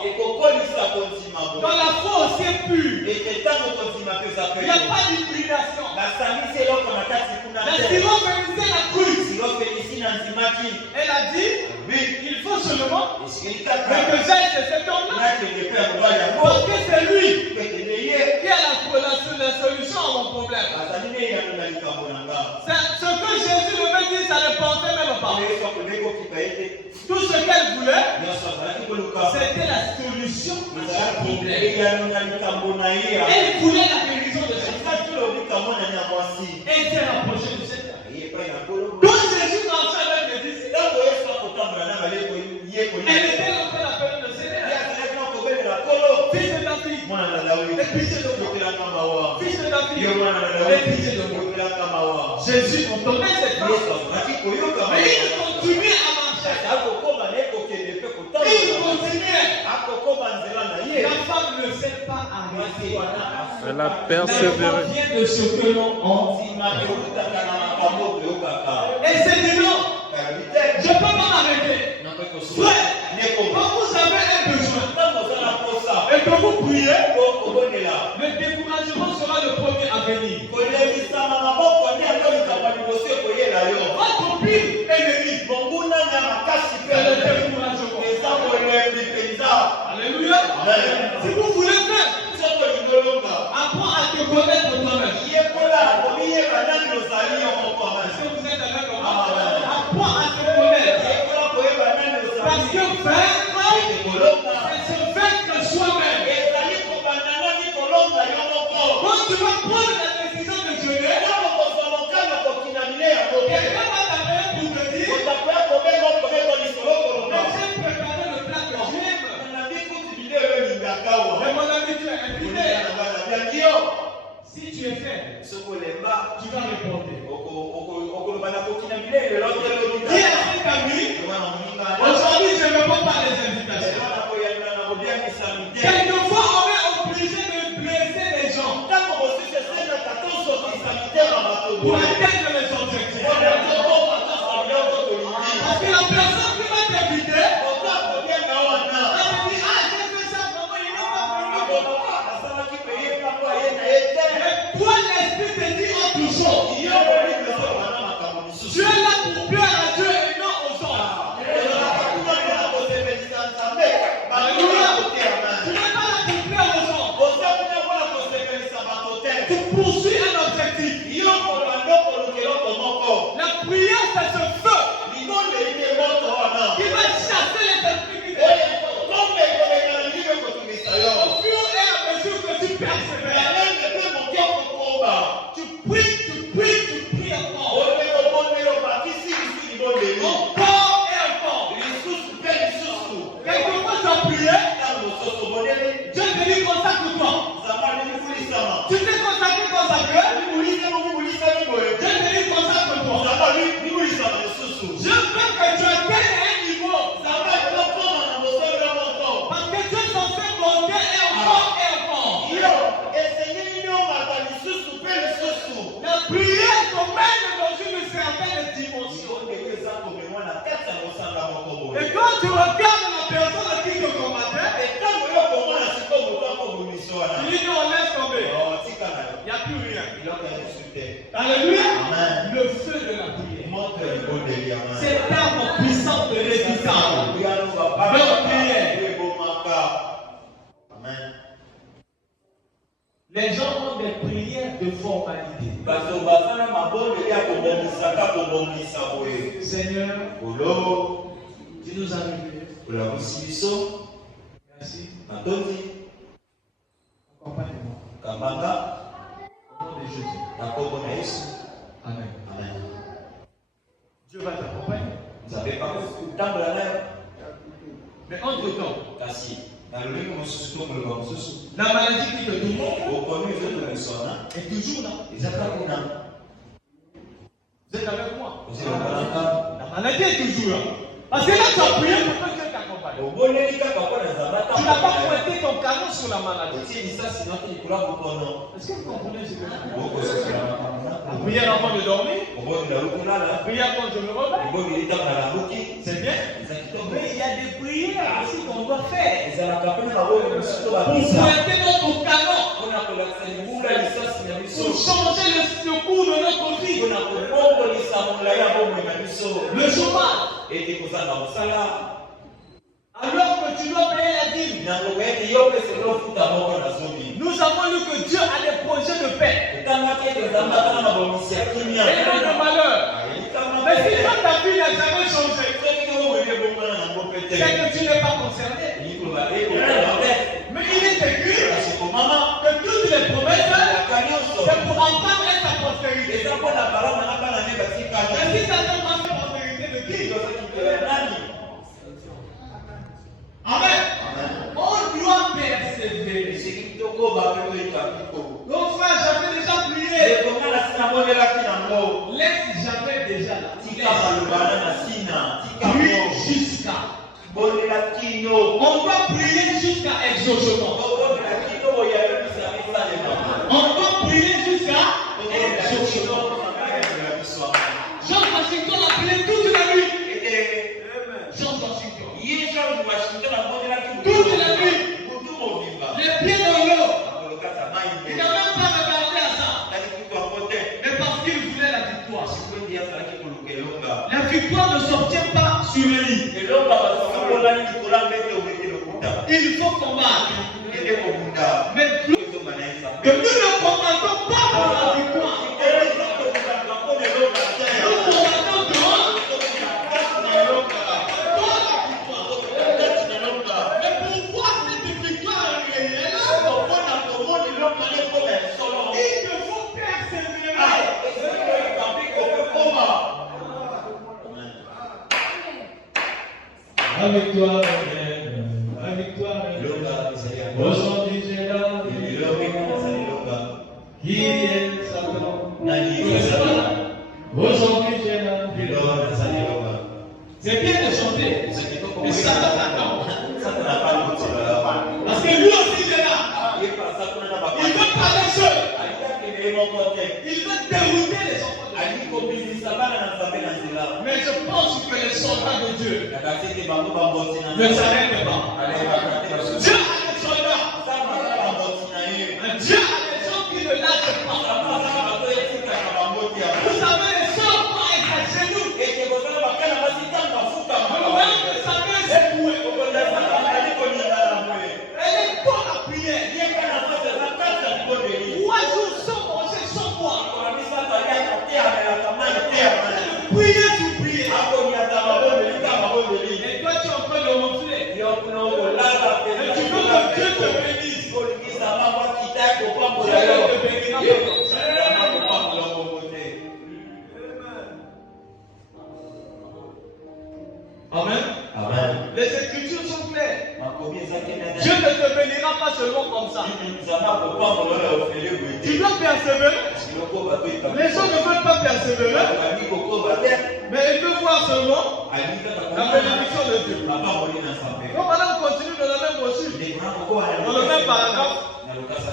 Quand la foi aussi est pure, il n'y a pas d'hybridation. La syrophénicienne a cru. Elle a dit, il faut seulement que j'aille chez cet homme-là. Parce que c'est lui qui a la solution à mon problème. Ce que Jésus devait dire, ça ne portait même pas. Tout ce qu'elle voulait, c'était la solution à son problème. Elle voulait la guérison de cette femme. Elle s'est rapprochée de cette femme. Quand Jésus marchait avec les disciples, elle était en train d'appeler le Seigneur. Fils de David, aie pitié de moi. Fils de David, aie pitié de moi. Jésus entendait cette femme. Mais il continuait à marcher. Il continuait. La femme ne s'est pas arrêtée. Elle a persévéré. Vient de ce que l'on entend. Et c'est dit non. Je ne peux pas m'arrêter. Frère, quand vous avez un besoin et que vous priez, le découragement sera le premier à venir. Votre pire ennemi, c'est le découragement. Alléluia. Si vous voulez faire, apprends à te connaître toi-même. Est-ce que vous êtes avec moi? Apprends à te connaître. Parce que vaincre, c'est se vaincre soi-même. Quand tu vas prendre la décision de jeûner, quelqu'un va t'appeler pour te dire, j'ai préparé le plat que j'aime. Mais mon ami, tu es invité. Si tu es faible, tu vas répondre. Dis à cet ami, aujourd'hui je ne réponds pas les invitations. Quelquefois on est obligé de blesser les gens pour atteindre les objectifs. Parce que la personne qui va t'inviter, elle te dit, ah j'ai fait ça, maman, il n'est pas venu. Mais toi l'esprit te dit autre chose. Tu es là pour plaire à Dieu et non aux hommes. Alléluia. Tu n'es pas là pour plaire aux hommes. Tu poursuis un objectif. La prière, c'est ce feu qui va chasser les esprits qui te au fur et à mesure que tu persévères. Tu pries encore. Encore et encore. Quelquefois tu as prié, Dieu te dit consacre-toi. Tu t'es consacré. Dieu te dit consacre-toi. Je veux que tu atteignes un niveau. Parce que tu es censé monter et encore et encore. La prière t'emmène dans une certaine dimension. Et quand tu regardes la personne qui te combattait, tu dis non, laisse tomber. Il n'y a plus rien. Alléluia. Le feu de la prière. Cette arme puissante de résistance. Leur prière. Les gens ont des prières de formalité. Seigneur, tu nous as révélés. Merci. Accompagne-moi. Au nom de Jésus. Amen. Dieu va t'accompagner. Mais entre-temps, la maladie qui te tourmente est toujours là. Vous êtes avec moi? La maladie est toujours là. Parce que là, tu as prié pour que Dieu t'accompagne. Tu n'as pas pointé ton canon sur la maladie. Est-ce que vous comprenez ce que je dis? La prière avant de dormir, la prière quand je me réveille, c'est bien. Mais il y a des prières aussi qu'on doit faire pour pointer notre canon, pour changer le cours de notre vie. Le chômage. Alors que tu dois payer la dîme. Nous avons lu que Dieu a des projets de paix et non de malheur. Mais si toi ta vie n'a jamais changé, c'est que tu n'es pas concerné. Mais il est écrit que toutes les promesses, c'est pour entendre sa postérité. Mais si ça ne passe pas postérité de qui? Amen. On doit persévérer. Donc frère, j'avais déjà prié. Laisse jamais déjà là. Prie jusqu'à. On doit prier jusqu'à exaucement. On doit prier jusqu'à exaucement. George Washington a prié toute la nuit. George Washington. Toute la nuit. Les pieds dans l'eau. Il n'a même pas regardé à ça. Mais parce qu'il voulait la victoire. La victoire ne s'obtient pas sur le lit. Il faut combattre. Mais que nous ne combattons pas pour la victoire. Nous combattons dehors. Mais pour voir cette victoire réelle, il te faut persévérer. La victoire est belle, la victoire est belle. Aujourd'hui j'ai là, qui est Satan? Aujourd'hui j'ai là. C'est bien de chanter, mais ça t'attend. Parce que lui aussi il est là. Il veut parler seul. Il veut dérouter les enfants de Dieu. Mais je pense que les soldats de Dieu ne s'arrêtent pas. Dieu a des soldats. Dieu a des gens qui ne lâchent pas. Vous savez, les soldats vont être à genoux. Même que sa main s'est bouée. Elle est bonne à prier. 3 jours sans manger, sans boire. Prier sur prier. Et toi tu es en train de ronfler. Et tu veux que Dieu te bénisse. Dieu te bénira. Amen. Les Écritures sont claires. Dieu ne te bénira pas seulement comme ça. Tu dois persévérer. Les gens ne veulent pas persévérer, mais ils veulent voir seulement la bénédiction de Dieu. Donc maintenant on continue dans la même brochure, dans le même paragraphe.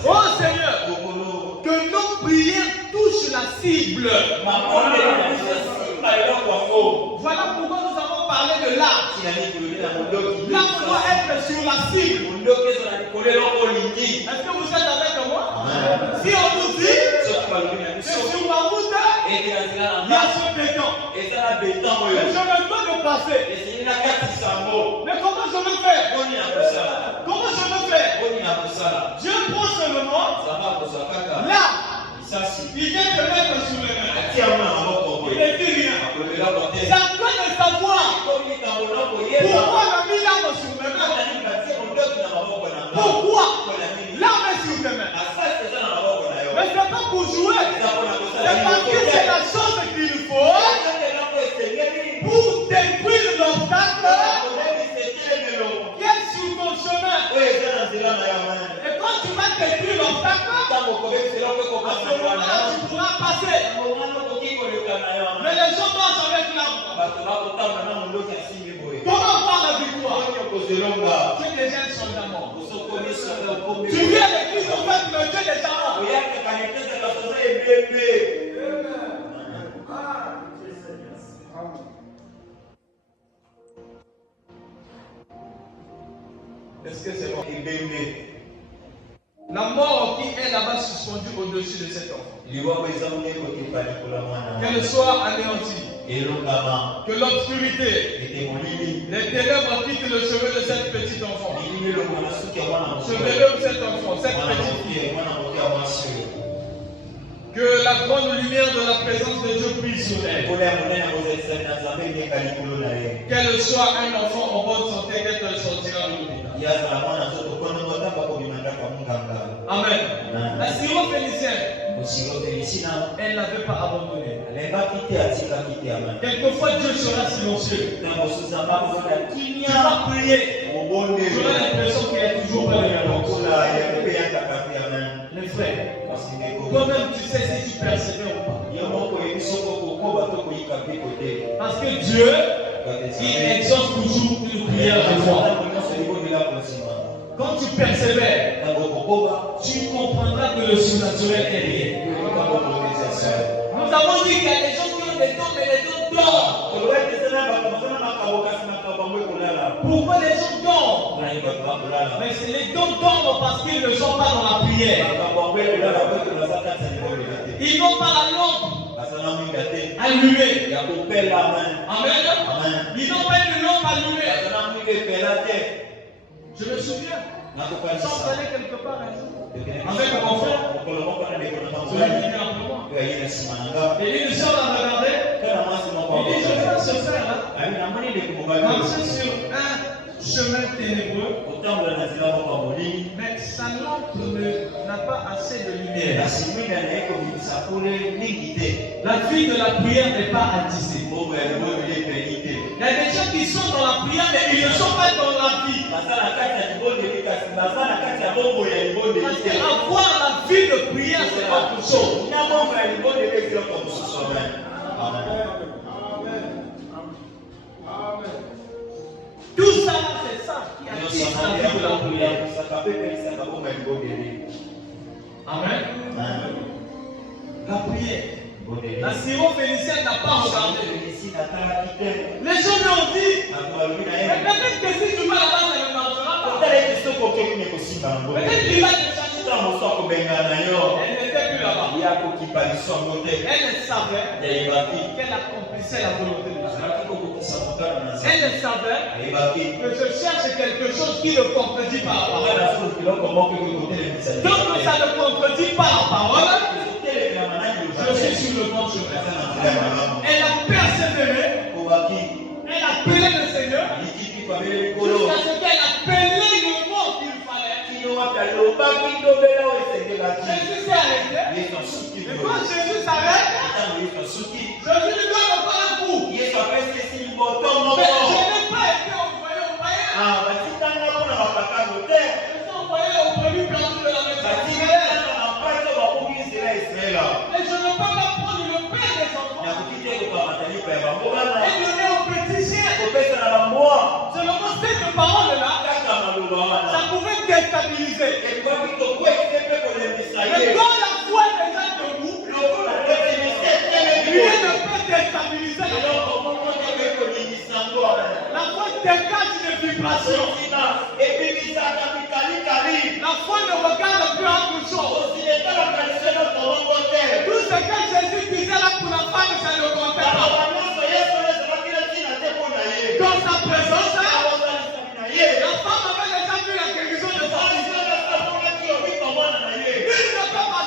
Oh Seigneur, que nos prières touchent la cible. Voilà pourquoi nous avons parlé de l'arbre. L'arbre doit être sur la cible. Est-ce que vous êtes avec moi? Si on vous dit, c'est sur ma route, il y a ce béton. Et je me dois de passer. Mais comment je vais faire? Comment je vais faire? Dieu prend seulement Là, il vient te mettre sur les mains. Il ne dit rien. C'est à toi de savoir pourquoi on a mis l'arme sur mes mains. Pourquoi l'arme est sur tes mains? Mais ce n'est pas pour jouer. C'est parce que c'est la chose qu'il faut pour détruire l'obstacle qui est sur ton chemin. Et quand tu vas détruire l'obstacle, à ce moment-là, tu pourras passer. Mais les gens marchent avec l'arme. Comment voir la victoire? Tu es déjà un soldat mort. Tu viens à l'église, en fait, mais tu es déjà mort. Est-ce que c'est bon? La mort qui est là-bas suspendue au-dessus de cet enfant, qu'elle soit anéantie, que l'obscurité, les ténèbres quittent le chemin de cet petit enfant, ce bébé ou cet enfant, cette petite fille. Que la grande lumière de la présence de Dieu brille sur elle. Qu'elle soit un enfant en bonne santé, qu'elle sortira de l'hôpital. Amen. La syrophénicienne, elle n'avait pas abandonné. Quelquefois Dieu sera silencieux. Tu vas prier. Tu auras l'impression qu'il est toujours pas là. Les frères, toi-même tu sais si tu persévères ou pas. Parce que Dieu, il exauce toujours une prière de foi. Quand tu persévères, tu comprendras que le surnaturel est réel. Nous avons dit qu'il y a des gens qui ont des dons, mais les dons dorment. Pourquoi les gens dorment? Mais c'est les dons dorment parce qu'ils ne sont pas dans la prière. Ils n'ont pas la lampe allumée. Amen. Ils n'ont pas une lampe allumée. Je me souviens, sans aller quelque part un jour, avec mon frère, je l'ai dit un peu moi. Et une soeur l'a regardé. Il dit, je vois ce frère-là marcher sur un chemin ténébreux, mais sa lampe n'a pas assez de lumière. La vie de la prière n'est pas attisée. Il y a des gens qui sont dans la prière, mais ils ne sont pas dans la vie. Parce qu'avoir la vie de prière, c'est autre chose. Tout ça, c'est ça qui attise la vie de la prière. Amen. La prière. La syrophénicienne n'a pas regardé. Les gens lui ont dit, mais peut-être que si tu vas là-bas, ça ne marchera pas. Peut-être qu'il va te chercher. Elle n'était plus là-bas. Elle savait qu'elle accomplissait la volonté de Dieu. Elle savait que je cherche quelque chose qui ne contredit pas la parole. Donc ça ne contredit pas la parole. Je suis sur le bon chemin. Elle a persévéré. Elle a appelé le Seigneur. Jusqu'à ce qu'elle appelait le mot qu'il fallait. Jésus s'est arrêté. Et quand Jésus s'arrête, Jésus lui donne encore un coup. Mais je n'ai pas été envoyé au païen. Je suis envoyé au premier perdu de la maison. Et je ne peux pas prendre le pain des enfants et donner aux petits chiens. Seulement cette parole-là, ça pouvait déstabiliser. Mais quand la foi est déjà debout, rien ne peut déstabiliser la foi. La foi dégage une vibration. La foi ne regarde plus autre chose. Tout ce que Jésus disait là pour la femme, ça ne comptait pas. Dans sa présence, la femme avait déjà vu la guérison de sa fille. Il ne peut pas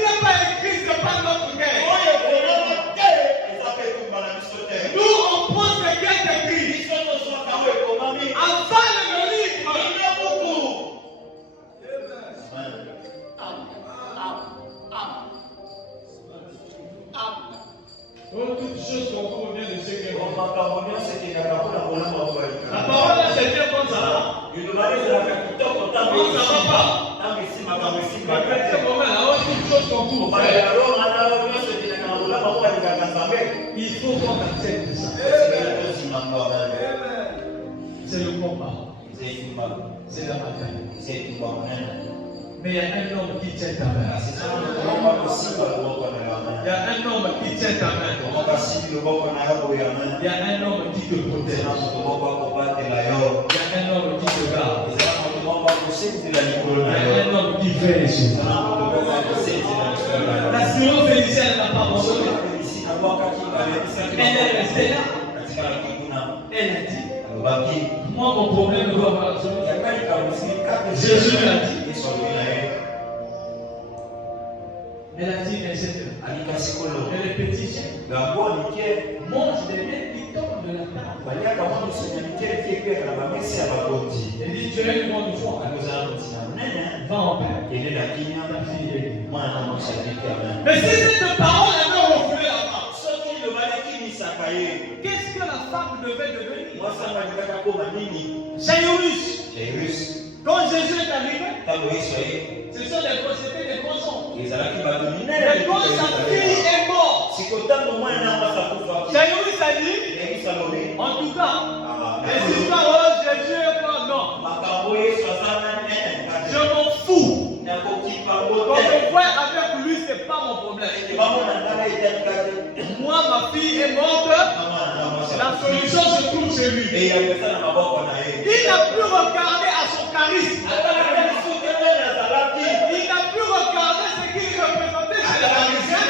n'est pas écrit, ce n'est pas notre guerre. Nous, on prend ce qui est écrit. Avant de le livre. Oh, toutes choses concourent bien de ce qui est bon. La parole là, c'est bien comme ça. Comment ça va pas? Toutes choses concourent. Il faut qu'on accepte ça. C'est le combat. C'est la bataille. Mais il y a un homme qui tient ta main. Il y a un homme qui tient ta main. Il y a un homme qui te protège. Il y a un homme qui te garde. Il y a un homme qui veille sur toi. La Sirène Félicie n'a pas abandonné. Elle est restée là. Elle a dit, moi mon problème ne doit pas résoudre. Jésus l'a dit. Elle a dit, mais c'est les petits chiens mangent des miels qui tombent de la table. Elle dit, tu as une bonne foi. Va en paix. Mais si cette parole avait refoulé la femme, qu'est-ce que la femme devait devenir? Jairus. Quand Jésus est arrivé, ce sont des procédés de poissons. Mais quand sa fille est morte, Jairus a dit, en tout cas, les histoires de Jésus est mort, non. Je m'en fous. Quand je vois avec lui, ce n'est pas mon problème. Moi, ma fille est morte. La solution se trouve chez lui. Il n'a plus regardé à son charisme. Il n'a plus regardé ce qu'il représentait chez les pharisiens.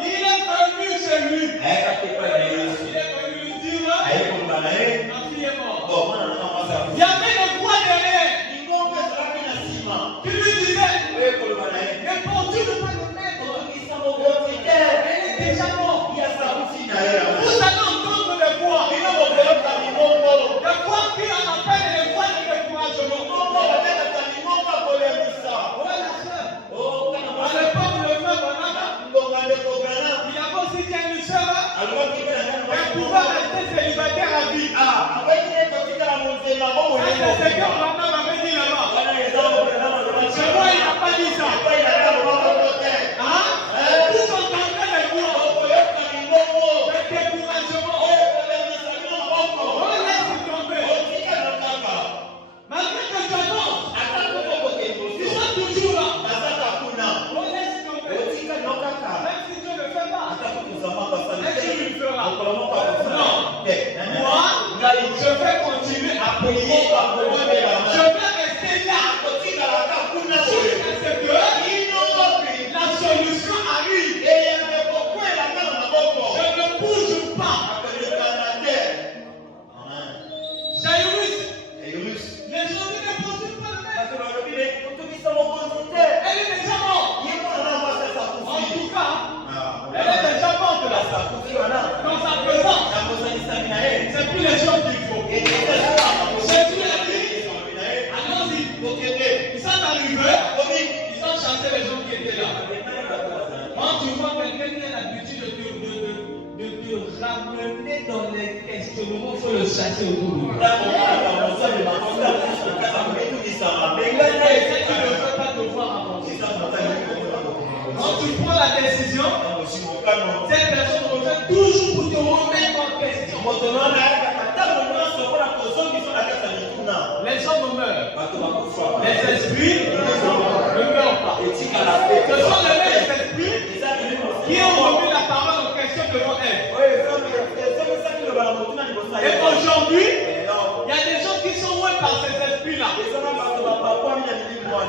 Il est venu chez lui. Il est venu lui dire, ma fille est morte. Il y avait des voix derrière qui lui disaient, mais pour Dieu ne pas le mettre. Elle est déjà morte. Vous allez entendre des voix. Des voix qui en appellent des voix de découragement. Ouais, la soeur. À l'époque, le frère Bonana, il y avait aussi une soeur, elle pouvait rester célibataire à vie. C'est ce que Bonana m'avait dit là-bas. Chez moi, il n'a pas dit ça. Vous entendez les voix de découragement. On laisse tomber. Malgré que tu annonces, ils sont toujours là. On laisse tomber. Même si Dieu ne le fait pas, est-ce qu'il le fera? Non. Moi, je vais continuer à prier. Je vais rester là. Jusqu'à ce que la solution arrive. Je ne bouge pas. Jairus, les gens ne posent pas le même. Elle est déjà morte. En tout cas, elle est déjà morte là. Dans sa présence, c'est plus les gens qu'il faut. Jésus a dit, allons-y. Ils sont arrivés, ils ont chassé les gens qui étaient là. Quand tu vois quelqu'un qui a l'habitude de te ramener dans les questionnements, il faut le chasser autour de lui. Il ne veut pas te voir avancer. Quand tu prends la décision, cette personne revient toujours pour te remettre en question. Les hommes meurent. Les esprits ne meurent pas. Ce sont les mêmes esprits qui ont remis la parole en question devant elles. Et aujourd'hui, il y a des gens qui sont oués par ces esprits-là.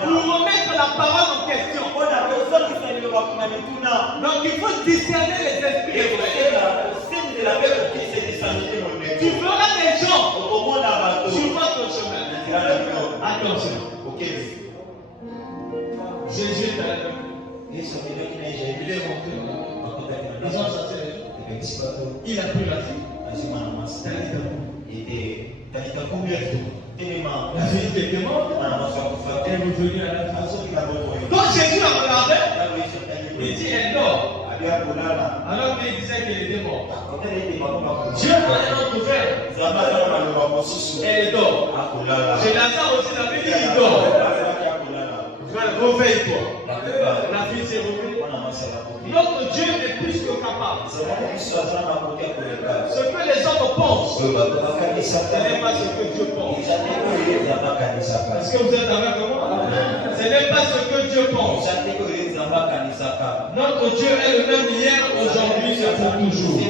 Pour remettre la parole en question. Donc il faut discerner les esprits. Tu feras des gens sur votre chemin. Attention. Je Jésus est allé. Yesu ametoka na Israeli. Il est rentré là. Wakati Ils ont anaenda chassé les gens. ikakisipato Il a pris la fille. lazima na masa. Talita. Ite katika kumbi yetu. Tena La fille qui était morte. na masa kufuata. Elle est revenue à la face. Aso kila roho. Quand Jésus a regardé, Ndio Yesu il atajiri. dit elle dort. Abia kulala. Alors qu'il disait qu'elle était morte. Wakati ile baba Dieu a un autre frère. Zamani wana makosusu. Elle dort. Akulala. Chez Lazare aussi, la Bible dit il dort. Frère, réveille-toi. La fille s'est réveillée. Notre Dieu est plus que capable. Ce que les hommes pensent, ce n'est pas ce que Dieu pense. Est-ce que vous êtes avec moi? Ce n'est pas ce que Dieu pense. Notre Dieu est le même hier, aujourd'hui et pour toujours.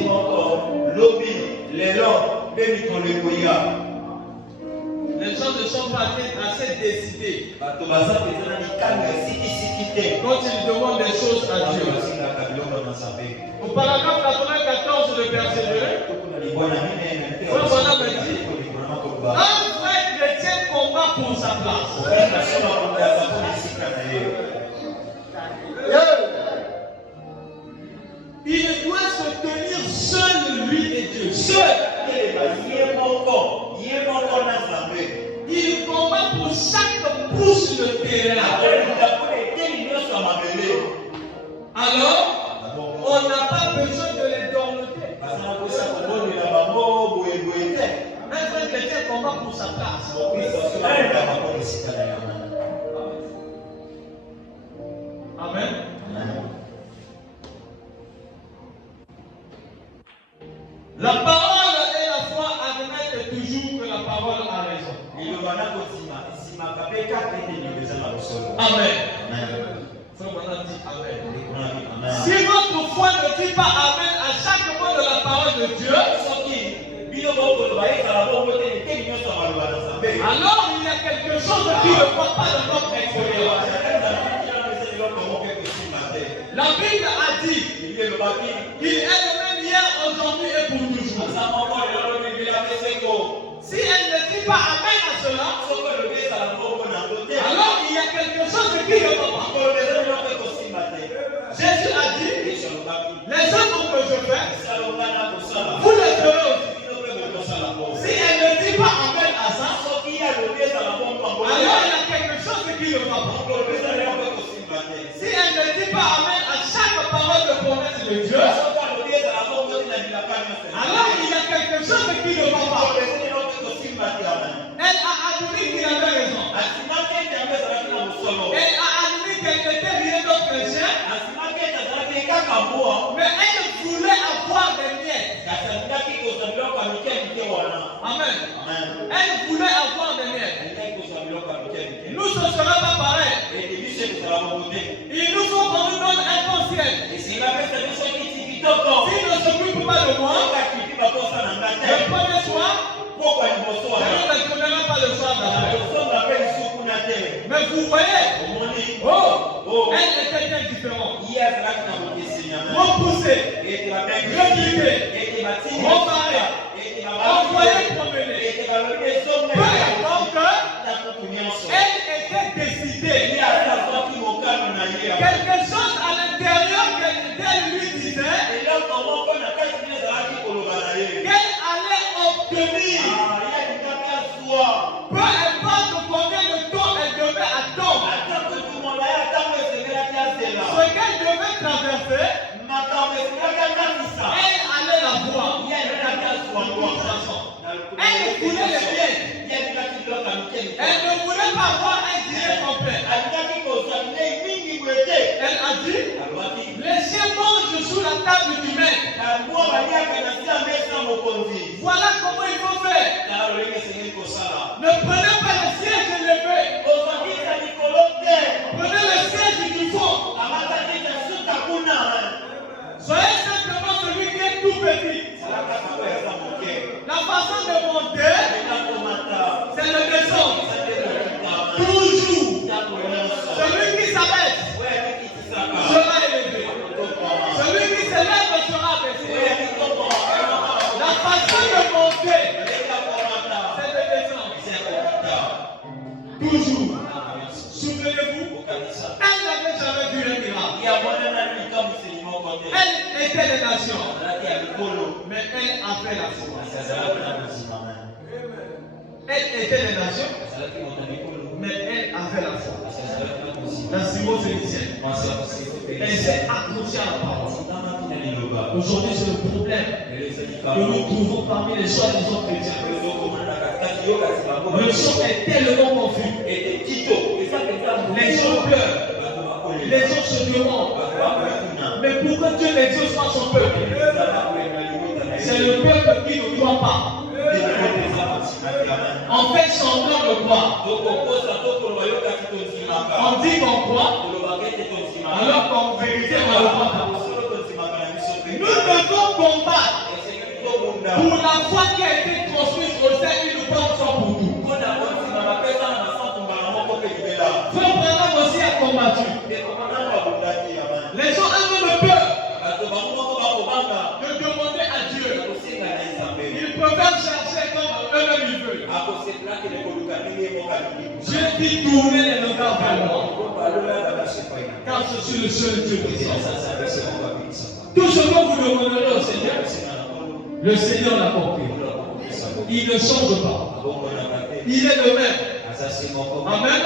Les gens ne sont pas assez décidés quand ils demandent des choses à Dieu. Au paragraphe 94 de persévérer, Frère Branham me dit, un vrai chrétien combat pour sa place. Il doit se tenir seul, lui et Dieu. Seul. Il combat pour chaque pouce de terrain. Alors, on n'a pas besoin de les dorloter. Un vrai chrétien combat pour sa place. Amen. La parole et la foi admettent toujours que la parole a raison. Amen. Frère Branham dit Amen. Si votre foi ne dit pas Amen à chaque mot de la parole de Dieu, alors il y a quelque chose qui ne va pas de votre expérience. La Bible a dit il est le même hier, aujourd'hui et pour toujours. Si elle ne dit pas Amen à cela, alors il y a quelque chose qui ne va pas. Jésus a dit les œuvres que je fais, vous les ferez aussi. Si elle ne dit pas Amen à ça, alors il y a quelque chose qui ne va pas. Si elle ne dit pas Amen à chaque parole de promesse de Dieu, alors il y a quelque chose qui ne va pas. Elle a admis qu'il avait raison. Elle a admis qu'elle était liée d'autres chrétiens. Mais elle voulait avoir des miettes. Amen. Elle voulait avoir des miettes. Nous, ce ne sera pas pareil. Ils nous ont vendu notre inconscient. S'ils ne s'occupent pas de moi, le premier soir, je ne les connaîrai pas le soir d'après. Mais vous voyez, elle était bien différente. Repoussée, repliquée, reparée, envoyée promener. Peu importe, elle était décidée. Quelque chose à l'intérieur qu'elle lui disait qu'elle allait obtenir. Peu importe combien de temps elle devait attendre, ce qu'elle devait traverser, elle allait la voir. Elle voulait les pièges. Elle ne voulait pas voir un dîner complet. Elle a dit, laissez manger sous la table du maître. Voilà comment il faut faire. Ne prenez pas le siège élevé. Prenez le siège du fond. étaient des nations, mais elle a fait la foi. Elle était des nations, mais elle a fait la foi. La Simon Phénicienne. Elle s'est accrochée à la parole. Aujourd'hui, c'est le problème que nous trouvons parmi les soi-disant chrétiens. Le son est tellement confus. Les gens pleurent. Les gens se demandent, mais pourquoi Dieu n'exauce pas son peuple? C'est le peuple qui ne croit pas. On fait semblant de croire. On dit qu'on croit, alors qu'en vérité, on ne croit pas. Nous devons combattre pour la foi qui a été transmise au sein d'une bonne foi pour nous. Frère Branham aussi a combattu. Les gens ont peur de demander à Dieu. Ils préfèrent chercher comme eux-mêmes ils veulent. Dieu dit tourner les regards vers moi. Car je suis le seul Dieu qui est. Tout ce que vous demanderez au Seigneur, le Seigneur l'a compris. Il ne change pas. Il est le même. Amen.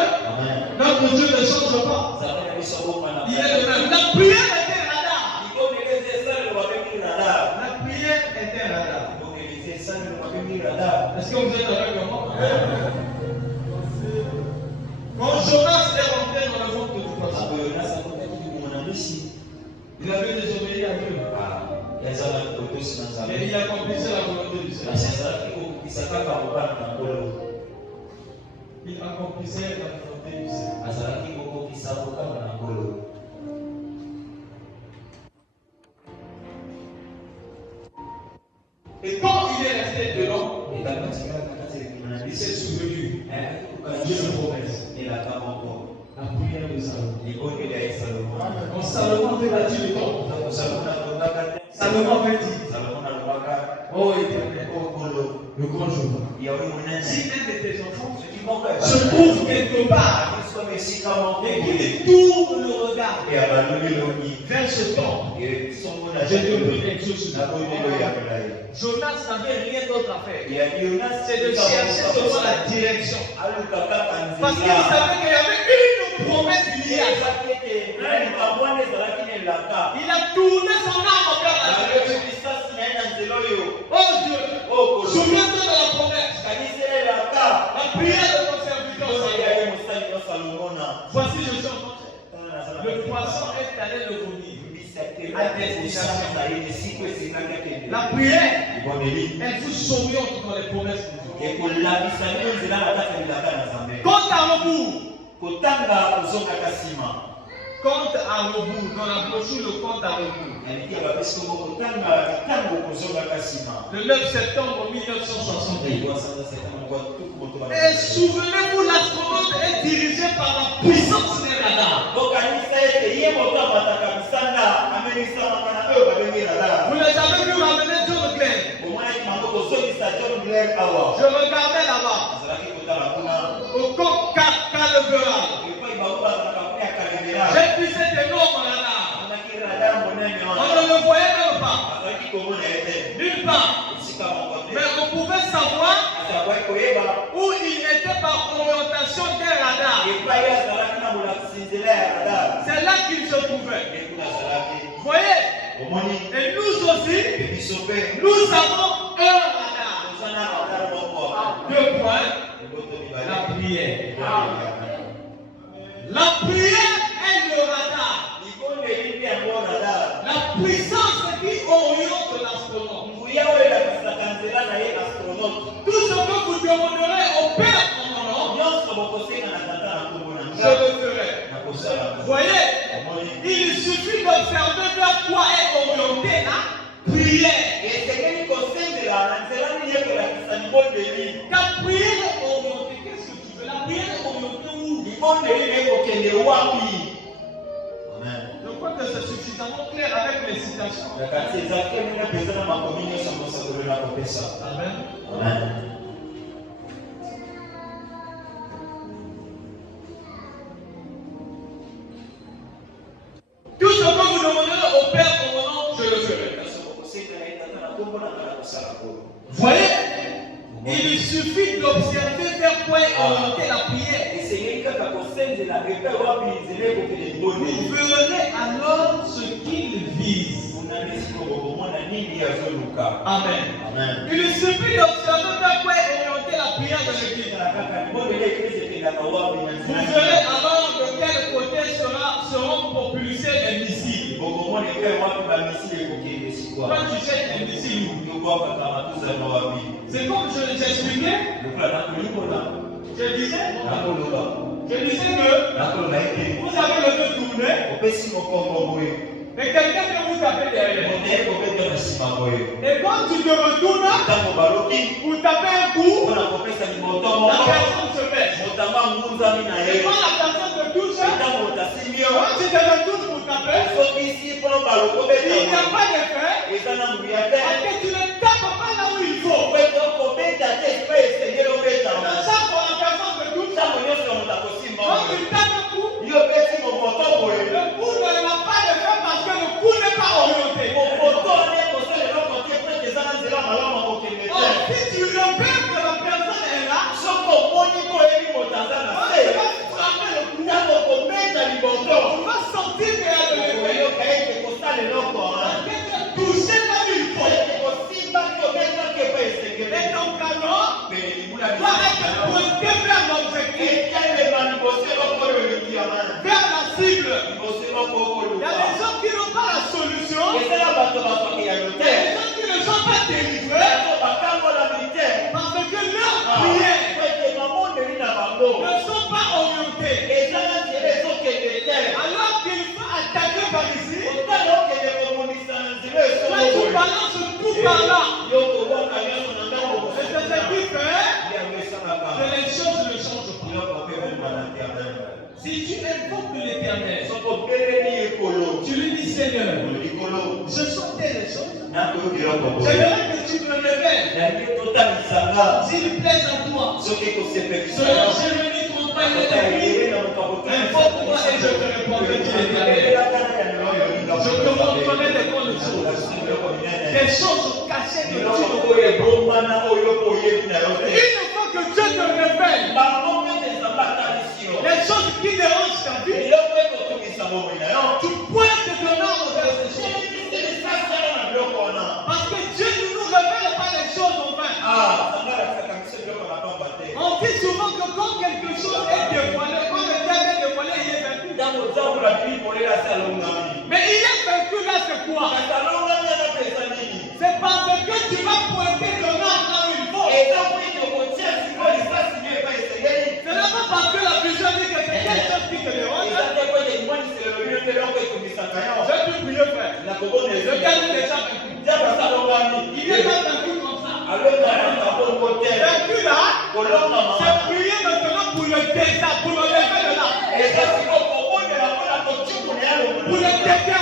Notre Dieu ne change pas. Il est le même. La prière était radar. La prière était radar. Est-ce que vous êtes avec moi? Quand Jonas est rentré dans le ventre du poisson, il avait désobéi à Dieu. Et il accomplissait la volonté du Seigneur. Il accomplissait la volonté du Seigneur. Et quand il est resté dedans, il s'est souvenu Dieu le promesse. La prière de Salomon. Quand Salomon avait bâti le temple, Salomon avait dit, oh Éternel, le grand jour, si un de tes enfants se trouve quelque part et qu'il tourne le regard vers ce temple, je te prie quelque chose. Jonas n'avait rien d'autre à faire. C'est de chercher seulement la direction. Parce qu'il savait qu'il y avait une promesse liée à ça. Il a tourné son âme vers la direction. Oh Dieu, souviens-toi de la promesse. La prière de ton serviteur. Voici, je suis en train. Le poisson est allé le vomir. À destination. La prière, elle vous s'oriente dans les promesses de Dieu. Compte à rebours. Compte à rebours. Dans la brochure, le compte à rebours. Le 9 septembre 1961. Et souvenez-vous, l'astronaute est dirigé par la puissance des radars. Vous les avez vu ramener John Glenn. Je regardais là-bas. Au Coq Calveral. J'ai vu cet énorme radar. On ne le voyait même pas. Nulle part. Mais on pouvait savoir où il était par orientation des radars. C'est là qu'il se trouvait. Vous voyez? Et nous aussi, nous avons un radar. 2 points. La prière. La prière est le radar. La puissance qui oriente l'astronaute. Tout ce que vous demanderez au Père en mon nom, je le ferai. Vous voyez, il suffit d'observer vers quoi est orientée la prière. La prière est orientée, qu'est-ce que tu veux? La prière est orientée où? Je crois que c'est suffisamment clair avec les citations. Amen. Amen. Tout ce que vous demanderez au Père en mon nom, je le ferai. suffit d'observer vers quoi est orientée la prière. Vous verrez alors ce qu'il vise. Amen. Il suffit d'observer vers quoi est orientée la prière de l'église. Vous verrez alors de quel côté seront propulsés les missiles. Quand tu sais les missiles, c'est comme j'expliquais. Je disais que vous avez le deux tourné et quelqu'un vient vous taper derrière. Et quand tu te retournes pour taper un coup, la personne se baisse. Et quand la personne te touche, quand tu te retournes pour taper, il n'y a pas d'effet parce que tu ne tapes pas là où il faut. Ça pour la personne te touche. Quand tu tapes un coup, le coup n'a pas d'effet parce que le coup n'est pas orienté. Or, si tu repères que la personne est là, tu vas frapper le coup. Tu vas sentir qu'il y a de l'effet. Parce que tu as touché là où il faut. Et ton canon doit être pointé vers l'objectif, vers la cible. Il y a des gens qui n'ont pas la solution. Il y a des gens qui ne sont pas délivrés parce que leurs prières ne sont pas orientées. Alors qu'il faut attaquer par ici, toi tu balances tout par là. Et c'est ce qui fait que les choses ne changent pas. Si tu invoques l'Éternel, tu lui dis Seigneur, je sentais les choses. J'aimerais que tu me révèles s'il plaît en toi. Selon Jérémie 31, invoque-moi et je te répondrai, dit l'Éternel. Je te montrerai des bonnes choses, des choses cachées que tu ne connais pas. Une fois que Dieu te révèle les choses qui dérangent ta vie, tu pointes ton arme vers ces choses. Parce que Dieu ne nous révèle pas les choses en vain. On dit souvent que quand quelque chose est dévoilé, quand le diable est dévoilé, il est vaincu. Mais il est vaincu là, c'est quoi? C'est parce que tu vas pointer ton arme là où il faut. Ce n'est pas parce que la vision dit que c'est quelque chose qui te dérange. Je peux prier, frère. Le diable est déjà vaincu. Il est pas vaincu comme ça. Vaincu là, c'est prier maintenant pour le désastre, pour le lever de là. Pour le déterminer.